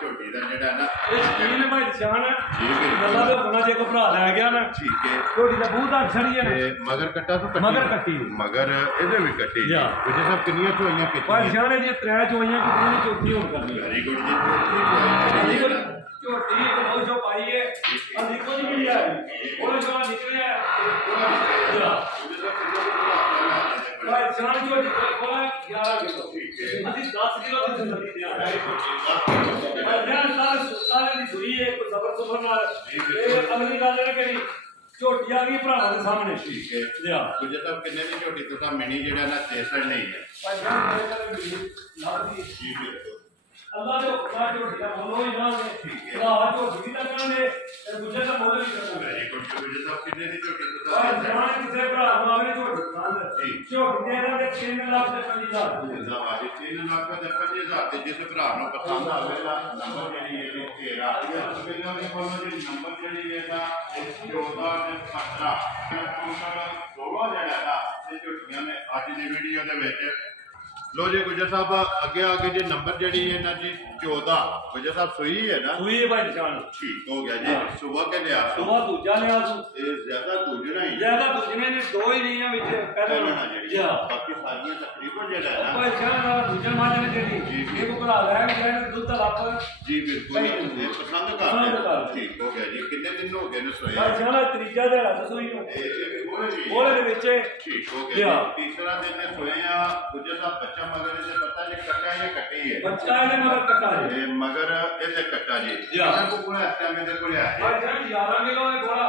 ਝੋਟੀ ਦਾ ਜਿਹੜਾ ਨਾ ਇਹ ਸ਼ਕੀਨ ਹੈ ਭਾਈ ਜਾਨ ਠੀਕ ਹੈ ਗੱਲਾਂ ਦੇ ਹੋਣਾ ਜੇ ਕੋ ਭਰਾ ਲੈ ਗਿਆ ਨਾ ਠੀਕ ਹੈ ਝੋਟੀ ਦਾ ਬੂਹ ਤਾਂ ਛੜੀ ਹੈ ਤੇ ਮਗਰ ਕੱਟਾ ਤੋਂ ਮਗਰ ਕੱਟੀ। ਮਗਰ ਇਹਦੇ ਵੀ ਕੱਟੀ ਜਾ। ਕੁਝ ਸਭ ਕਿੰਨੀਆਂ ਚੋਈਆਂ ਭਾਈ ਕੀਤੀਆਂ ਜਾਨ ਦੀਆਂ 3 ਚੋਈਆਂ ਕਿਤਨੀ ਦੀ ਝੋਟੀ ਹੋਣ ਕਰਨੀ ਵੈਰੀ ਗੁੱਡ ਜੀ ਝੋਟੀ ਇੱਕ ਬਹੁਤ ਜੋ ਪਾਈ ਹੈ ਅਸੀਂ ਕੁਝ ਵੀ ਲਿਆ ਉਹ ਜੋ ਨਿਕਲਿਆ ਭਾਈ ਜਾਨ ਝੋਟੀ ਕੋਲ 11 ਕਿਲੋ ਅਸੀਂ 10 ਕਿਲੋ ਦੀ ਤਸੱਲੀ ਦਿਆਂਗੇ ਜਾਨ ਸਾਰੇ ਦੀ ਸੂਈ ਹੈ ਕੋਈ ਜ਼ਬਰ ਨਾਲ ਇਹ ਅਗਲੀ ਗੱਲ ਹੈ ਕਿ ਝੋਟੀ ਆ ਗਈ ਭਰਾਵਾਂ ਦੇ ਸਾਹਮਣੇ ਠੀਕ ਹੈ ਲਿਆ ਕੁਝ ਸਭ ਕਿੰਨੇ ਦੀ ਝੋਟੀ ਤੋਂ ਤਾਂ ਮਿਣੀ ਜਿਹੜਾ ਨਾ ਤੇਸੜ ਨਹੀਂ ਹੈ ਭਾਈ ਜਾਨ ਮੇਰੇ ਕੋਲ ਲਾਦੀ ਜੀ ਬਿਲਕੁਲ ਅੱਲਾ ਦੇ ਹੁਕਮਾਂ ਝੋਟੀ ਦਾ ਮੁੱਲ ਹੀ ਨਾ ਹੋਵੇ ਭਰਾ ਝੋਟੀ ਦਾ ਕਰਾਂਗੇ ਤੇ ਦੂਜੇ ਦਾ ਮੁੱਲ ਵੀ ਕਰਾਂਗੇ ਵੈਰੀ ਗੁੱਡ ਕੁਝ ਸਭ ਕਿੰਨੇ ਦੀ ਝੋਟੀ ਤੋਂ ਭਾਈ ਤਾਂ ਜਾਨ ਕਿਸੇ ਭਰਾ ਨੂੰ ਆਵੇ ਝੋਟੀ ਪਸੰਦ ਜੀ। ਝੋਟੀ ਦੇ ਇਹਨਾਂ ਦੇ 3 ਲੱਖ ਤੇ 50,000 ਜਿੰਦਾਬਾਦ 3 ਲੱਖ ਤੇ 50,000 ਤੇ ਜਿਸ ਭਰਾ ਨੂੰ ਪਸੰਦ ਆਵੇਗਾ ਨੰਬਰ ਜਿਹੜੀ ਹੈ ਇਹ ਤੇਰਾ ਇਹਨਾਂ ਦੇ ਕੋਲ ਜਿਹੜੀ ਨੰਬਰ ਜਿਹੜੀ ਹੈ ਨਾ 14 ਤੇ 17 ਟੋਟਲ 16 ਜਿਹੜਾ ਨਾ ਇਹ ਝੋਟੀਆਂ ਝੋਟੀਆਂ ਨੇ ਅੱਜ ਦੀ ਵੀਡੀਓ ਦੇ ਵਿੱਚ। ਲੋ ਜੀ ਗੁੱਜਰ ਸਾਹਿਬ ਅੱਗੇ ਆ ਕੇ ਜੀ ਨੰਬਰ ਜਿਹੜੀ ਹੈ ਨਾ ਜੀ 14 ਗੁੱਜਰ ਸਾਹਿਬ ਸੂਈ ਹੈ ਨਾ? ਸੂਈ ਹੈ ਭਾਈ ਜਾਨ। ਠੀਕ ਹੋ ਗਿਆ ਜੀ। ਸੁਬਹ ਕੇ ਲਿਆ ਸੁਬਹ ਦੂਜਾ ਲਿਆ ਤੂੰ। ਇਹ ਜ਼ਿਆਦਾ ਦੂਜਣਾ ਹੀ ਜ਼ਿਆਦਾ ਦੂਜਣੇ ਨੇ ਦੋ ਹੀ ਨਹੀਂ ਆ ਵਿੱਚ ਪਹਿਲਾਂ ਜਿਹੜੀ ਬਾਕੀ ਸਾਰੀਆਂ ਤਕਰੀਬਨ ਜਿਹੜਾ ਹੈ ਨਾ ਭਾਈ ਜਾਨ ਦੂਜਾ ਮਾਜ ਨੇ ਜਿਹੜੀ ਇਹ ਕੋ ਭਰਾ ਲੈ ਕੇ ਜਾਣ ਦੁੱਧ ਦਾ ਲੱਪ ਜੀ ਬਿਲਕੁਲ ਇਹ ਪਸੰਦ ਕਰਦੇ। ਠੀਕ ਹੋ ਗਿਆ ਜੀ। ਕਿੰਨੇ ਦਿਨ ਹੋ ਗਏ ਨੇ ਸੋਏ? ਭਾਈ ਜਾਨ ਤੀਜਾ ਦਿਹਾੜਾ ਦੱਸੋਈ ਨੂੰ ਬੋਲੇ ਦੇ ਵਿੱਚ। ਠੀਕ ਹੋ ਗਿਆ। ਤੀਸਰਾ ਦਿਨ ਨੇ ਸੋਏ ਆ ਗੁੱਜਰ ਸਾਹਿਬ। ਬੱਚਾ ਮਗਰ ਇਹਦੇ ਪਤਾ ਜੇ ਕੱਟਾ ਜਾਂ ਕੱਟੀ ਹੈ? ਬੱਚਾ ਇਹਦੇ ਮਗਰ ਕੱਟਾ ਜੀ। ਇਹ ਮਗਰ ਇਹਦੇ ਕੱਟਾ ਜੀ। ਇਹਨਾਂ ਕੋ ਕੋਲ ਇਸ ਟਾਈਮ ਇਹਦੇ ਕੋਲ ਹੈ ਭਾਈ ਜਾਨ 11 ਕਿਲੋ ਹੈ ਘੋੜਾ।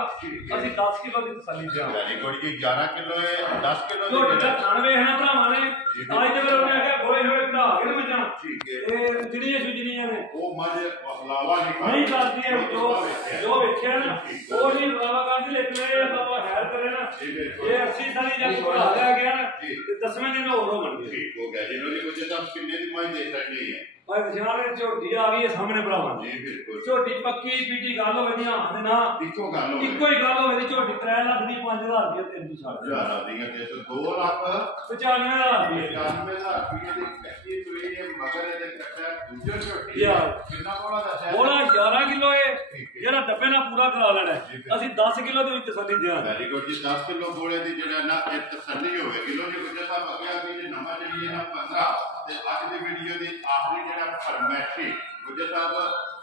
ਅਸੀਂ 10 ਕਿਲੋ ਦੀ ਤਸੱਲੀ ਦਿਆਂ। ਯਾਨੀ ਕੋਈ ਜੀ 11 ਕਿਲੋ ਹੈ 10 ਕਿਲੋ ਦੀ ਜਿਹੜਾ ਖਾਣਵੇ ਹੈ ਨਾ ਭਰਾਵਾਂ ਨੇ ਅੱਜ ਦੇ ਵੇਲੇ ਉਹਨੇ ਆਖਿਆ ਗੋਲੇ ਹੋਏ ਵਧਾ ਕੇ ਨਾ ਮੱਝਾਂ। ਠੀਕ ਹੈ। ਇਹ ਜਿਹੜੀਆਂ ਸੁਜਣੀਆਂ ਨੇ ਉਹ ਮੱਝ ਹਲਾਵਾ ਨਹੀਂ ਕਰਦੀ ਹੈ। ਜੋ ਵੇਖਿਆ ਨਾ ਉਹ ਨਹੀਂ ਹਲਾਵਾ ਕਰਦੀ। ਲੇਕਿਨ ਇਹ ਆਪਾਂ ਹੈਰ ਕਰੇ ਨਾ ਇਹ 80 ਸਾਲੀ ਜਦ ਘੋੜਾ ਲਿਆ ਗਿਆ ਨਾ ਤੇ 10ਵੇਂ ਦਿਨ ਹੋਰ ਹੋ ਗਏ। ਠੀਕ ਹੋ ਗਿਆ ਜੀ। ਲੋਲੀ ਕੁਝ ਤਾਂ ਕਿੰਨੇ ਦੀ ਮਾਈ ਦੇ ਸਕਦੀ ਹੈ? ਭਾਈ ਵਿਚਾਰੇ ਝੋਟੀ ਆ ਗਈ ਹੈ ਸਾਹਮਣੇ ਭਰਾਵਾਂ ਜੀ। ਬਿਲਕੁਲ ਝੋਟੀ ਪੱਕੀ ਪੀਟੀ ਗੱਲ ਹੋਵੇ ਦੀਆਂ ਤੇ ਨਾ ਇੱਕੋ ਗੱਲ ਹੋਵੇ। ਇੱਕੋ ਹੀ ਗੱਲ ਹੋਵੇ ਦੀ ਝੋਟੀ 3 ਲੱਖ ਦੀ 5000 ਰੁਪਏ ਤਿੰਨ ਦੀ ਛੱਡ ਹਜ਼ਾਰਾਂ ਦੀਆਂ ਤੇ 2 ਲੱਖ 95,000 ਰੁਪਏ 95,000 ਰੁਪਏ ਦੀ ਕੱਟੀ ਸੂਈ ਹੈ ਮਗਰ ਇਹਦੇ ਕੱਟਾ ਦੂਜੇ ਝੋਟੀ ਯਾਰ ਕਿੰਨਾ ਬੋਲਾ ਦੱਸਿਆ? ਬੋਲਾ 11 ਕਿਲੋ ਹੈ ਜਿਹੜਾ ਡੱਬੇ ਨਾਲ ਪੂਰਾ ਕਰਾ ਲੈਣਾ। ਅਸੀਂ 10 ਕਿਲੋ ਦੀ ਤਸੱਲੀ ਦਿਆਂ। ਵੈਰੀ ਗੁੱਡ ਜੀ। 10 ਕਿਲੋ ਬੋਲੇ ਦੀ ਜਿਹੜਾ ਨਾ ਇਹ ਤਸੱਲੀ ਹੋਵੇ ਕਿਲੋ ਜੀ। ਗੁੱਜਰ ਸਾਹਿਬ ਅੱਗੇ ਆ ਗਈ ਜੀ ਨੰਬਰ ਜਿਹੜੀ ਹੈ ਨਾ 15 ਤੇ ਅੱਜ ਦੀ ਵੀਡੀਓ ਦੀ ਆਖਰੀ ਜਿਹੜਾ ਫਰਮੈਸ਼ੀ ਗੁੱਜਰ ਸਾਹਿਬ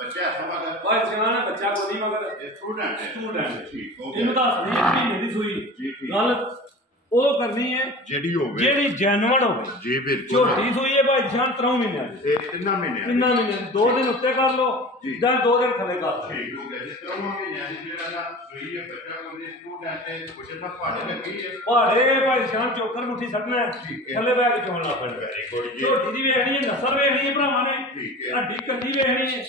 ਬੱਚਾ ਸਮਝ ਭਾਈ ਜਾਨ ਬੱਚਾ ਕੋਲੀ ਮਗਰ ਇਹ ਸਟੂਡੈਂਟ ਠੀਕ ਹੋ ਗਿਆ। ਇਹਨੂੰ ਦੱਸ ਨਹੀਂ ਮਹੀਨੇ ਦੀ ਸੂਈ ਗੱਲ ਉਹ ਕਰਨੀ ਹੈ ਜਿਹੜੀ ਜੈਨੂਅਨ ਹੋਵੇ ਜੀ। ਬਿਲਕੁਲ ਝੋਟੀ ਸੂਈ ਹੈ ਭਾਈ ਜਾਨ 3 ਮਹੀਨਿਆਂ ਦੀ। ਇਹ 3 ਮਹੀਨੇ 2 ਦਿਨ ਉੱਤੇ ਕਰ ਲੋ ਜਾਂ 2 ਦਿਨ ਥੱਲੇ ਕਰ ਲੋ। ਠੀਕ ਹੋ ਗਿਆ ਜੀ। 3 ਮਹੀਨਿਆਂ ਦੀ ਜਿਹੜਾ ਨਾ ਸੂਈ ਹੈ ਬੱਚਾ ਕੋਲੀ ਸਟੂਡੈਂਟ ਤੇ ਗੁੱਜਰ ਸਾਹਿਬ ਪਹਾੜੇ ਲੱਗੀ ਹੈ। ਪਹਾੜੇ ਭਾਈ ਜਾਨ ਚੋਕਰ ਮੁੱਠੀ ਸੱਟਣਾ ਥੱਲੇ ਬੈ ਕੇ ਚੋਣ ਲਾ ਪੈਣਾ। ਵੈਰੀ ਗੁੱਡ ਜੀ। ਝੋਟੀ ਦੀ ਵੇਖਣੀ ਹੈ ਨਸਲ ਵੇਖਣੀ ਹੈ ਭਰਾਵਾਂ ਨੇ ਹੱਡੀ ਕੱਲੀ ਵੇਖਣੀ ਹੈ ਜੀ।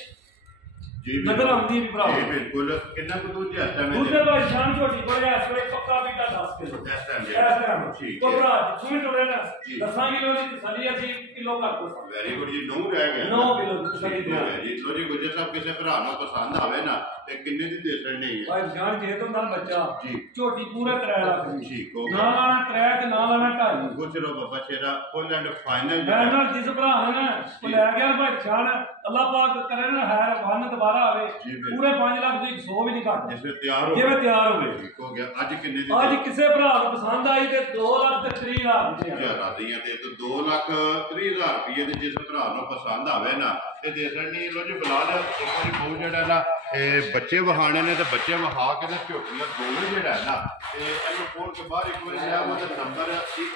ਨਜ਼ਰ ਆਉਂਦੀ ਵੀ ਭਰਾ ਜੀ। ਬਿਲਕੁਲ। ਕਿੰਨਾ ਕੁ ਦੁੱਧ ਹੈ ਟਾਈਮ ਦੁੱਧ ਭਾਈ ਜਾਨ ਝੋਟੀ ਕੋਲੇ ਇਸ ਵੇਲੇ ਪੱਕਾ ਬੀਟਾ 10 ਕਿਲੋ ਇਸ ਟਾਈਮ ਠੀਕ ਹੈ। ਭਰਾ ਤੂੰ ਟੁਰੇ ਨਾ 10 ਕਿਲੋ ਦੀ ਤਸੱਲੀ ਅਸੀਂ ਕਿਲੋ ਘੱਟ ਹੋ ਸਕਦਾ। ਵੈਰੀ ਗੁੱਡ ਜੀ। 9 ਰਹਿ ਗਿਆ 9 ਕਿਲੋ ਦੀ ਤਸੱਲੀ ਦੇ ਜੀ। ਲੋ ਜੀ ਗੁੱਜਰ ਸਾਹਿਬ ਕਿਸੇ ਭਰਾ ਨੂੰ ਪਸੰਦ ਆਵੇ ਨਾ ਤੇ ਕਿੰਨੇ ਦੀ ਦੇ ਸਕਣੀ ਹੈ? ਭਾਈ ਜਾਨ ਜੇ ਤੋਂ ਨਾਲ ਬੱਚਾ ਜੀ ਝੋਟੀ ਪੂਰਾ 3 ਲੱਖ ਦੀ। ਠੀਕ ਹੋ ਗਿਆ। ਨਾਲ ਆਣਾ 3 ਤੇ ਨਾਲ ਆਣਾ 2.5 ਗੁੱਜਰ ਬਾਬਾ ਸ਼ੇਰਾ ਫੁੱਲ ਐਂਡ ਫਾਈਨਲ ਨਾਲ ਜਿਸ ਭਰਾ ਨੇ ਨਾ ਉਹ ਲੈ ਗਿਆ ਭਾਈ ਜਾਨ ਅੱਲਾਹ ਪਾਕ ਕਰੇ ਨਾ ਹੈ ਵਨ ਦੁਬਾਰਾ ਆਵੇ ਪੂਰੇ 5 ਲੱਖ ਦੀ 100 ਵੀ ਨਹੀਂ ਘੱਟ ਜਿਵੇਂ ਤਿਆਰ ਹੋਵੇ। ਠੀਕ ਹੋ ਗਿਆ। ਅੱਜ ਕਿੰਨੇ ਦੀ? ਅੱਜ ਕਿਸੇ ਭਰਾ ਨੂੰ ਪਸੰਦ ਆਈ ਤੇ 2 ਲੱਖ ਤੇ 30,000 ਦੀ ਦੀਆਂ ਤੇ 2 ਲੱਖ 30,000 ਰੁਪਏ ਦੇ ਜਿਸ ਭਰਾ ਨੂੰ ਪਸੰਦ ਆਵੇ ਨਾ ਤੇ ਦੇ ਸਕਣੀ। ਲੋ ਜੀ ਬੁਲਾ ਲਿਆ ਇੱਕ ਵਾਰੀ ਬਹੁਤ ਜਿਹੜਾ ਨਾ ਇਹ ਬੱਚੇ ਵਹਾਣੇ ਨੇ ਤੇ ਬੱਚੇ ਵਹਾ ਕੇ ਤੇ ਝੋਟੀਆਂ ਦੋਵੇਂ ਜਿਹੜਾ ਨਾ ਤੇ ਇਹਨੂੰ ਖੋਲ ਕੇ ਬਾਹਰ ਇੱਕ ਵਾਰੀ ਲਿਆ ਮਤਲਬ ਨੰਬਰ 1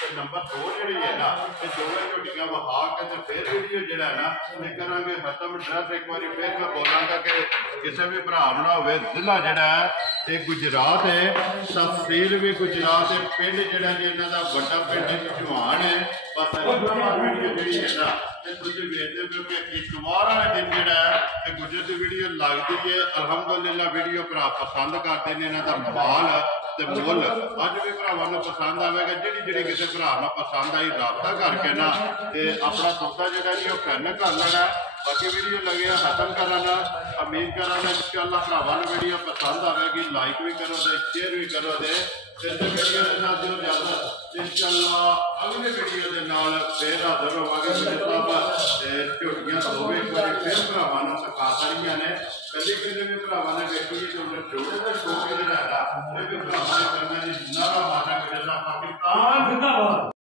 ਤੇ ਨੰਬਰ 2 ਜਿਹੜੀ ਹੈ ਨਾ ਤੇ ਦੋਵੇਂ ਝੋਟੀਆਂ ਵਹਾ ਕੇ ਤੇ ਫਿਰ ਵੀਡੀਓ ਜਿਹੜਾ ਨਾ ਇਹ ਕਰਾਂਗੇ ਖਤਮ। ਡਰੈਸ ਇੱਕ ਵਾਰੀ ਫਿਰ ਮੈਂ ਬੋਲਾਂਗਾ ਕਿ ਕਿਸੇ ਵੀ ਭਰਾ ਬਣਾ ਹੋਵੇ ਜ਼ਿਲ੍ਹਾ ਜਿਹੜਾ ਹੈ ਇਹ ਗੁਜਰਾਤ ਹੈ ਤਹਿਸੀਲ ਵੀ ਗੁਜਰਾਤ ਹੈ ਪਿੰਡ ਜਿਹੜਾ ਜੀ ਇਹਨਾਂ ਦਾ ਵੱਡਾ ਪਿੰਡ ਜਵਾਨ ਹੈ। ਬਸ ਵੀਡੀਓ ਜਿਹੜੀ ਹੈ ਨਾ ਤੇ ਤੁਸੀਂ ਵੇਖਦੇ ਹੋ ਕਿ ਇਤਵਾਰ ਵਾਲੇ ਦਿਨ ਜਿਹੜਾ ਹੈ ਇਹ ਗੁਜਰ ਦੀ ਵੀਡੀਓ ਲੱਗਦੀ ਹੈ। ਅਲਹਮਦੁਲਿਲਾ ਵੀਡੀਓ ਭਰਾ ਪਸੰਦ ਕਰਦੇ ਨੇ। ਇਹਨਾਂ ਦਾ ਮਾਲ ਤੇ ਮੁੱਲ ਅੱਜ ਵੀ ਭਰਾਵਾਂ ਨੂੰ ਪਸੰਦ ਆਵੇਗਾ। ਜਿਹੜੀ ਕਿਸੇ ਭਰਾ ਨੂੰ ਪਸੰਦ ਆਈ ਰਾਬਤਾ ਕਰਕੇ ਨਾ ਤੇ ਆਪਣਾ ਸੌਦਾ ਜਿਹੜਾ ਜੀ ਉਹ ਫੈਨ ਕਰ ਲੈਣਾ। ਬਾਕੀ ਵੀਡੀਓ ਲੱਗਿਆ ਖਤਮ ਕਰਾਂਗਾ। ਉਮੀਦ ਕਰਾਂਗਾ ਇਨਸ਼ਾਅੱਲਾ ਭਰਾਵਾਂ ਨੂੰ ਵੀਡੀਓ ਪਸੰਦ ਆਵੇਗੀ। ਲਾਈਕ ਵੀ ਕਰੋ ਤੇ ਸ਼ੇਅਰ ਵੀ ਕਰੋ ਤੇ ਵੀਡੀਓ ਦੇ ਨਾਲ ਦਿਓ ਇਜਾਜ਼ਤ। ਇਨਸ਼ਾਅੱਲਾ ਅਗਲੀ ਵੀਡੀਓ ਦੇ ਨਾਲ ਫੇਰ ਹਾਜ਼ਰ ਹੋਵਾਂਗੇ। ਝੋਟੀਆਂ ਦੋਵੇਂ ਇੱਕ ਵਾਰੀ ਫਿਰ ਭਰਾਵਾਂ ਨੂੰ ਸਿਖਾ ਸਾਰੀਆਂ ਨੇ। ਕਦੀ ਵੀ ਭਰਾਵਾਂ ਨੇ ਵੇਖੀ ਜੋੜੇ ਦਾ ਸ਼ੌਕ ਜਿਹੜਾ ਹੈਗਾ ਇਹ ਵੀ ਭਰਾਵਾਂ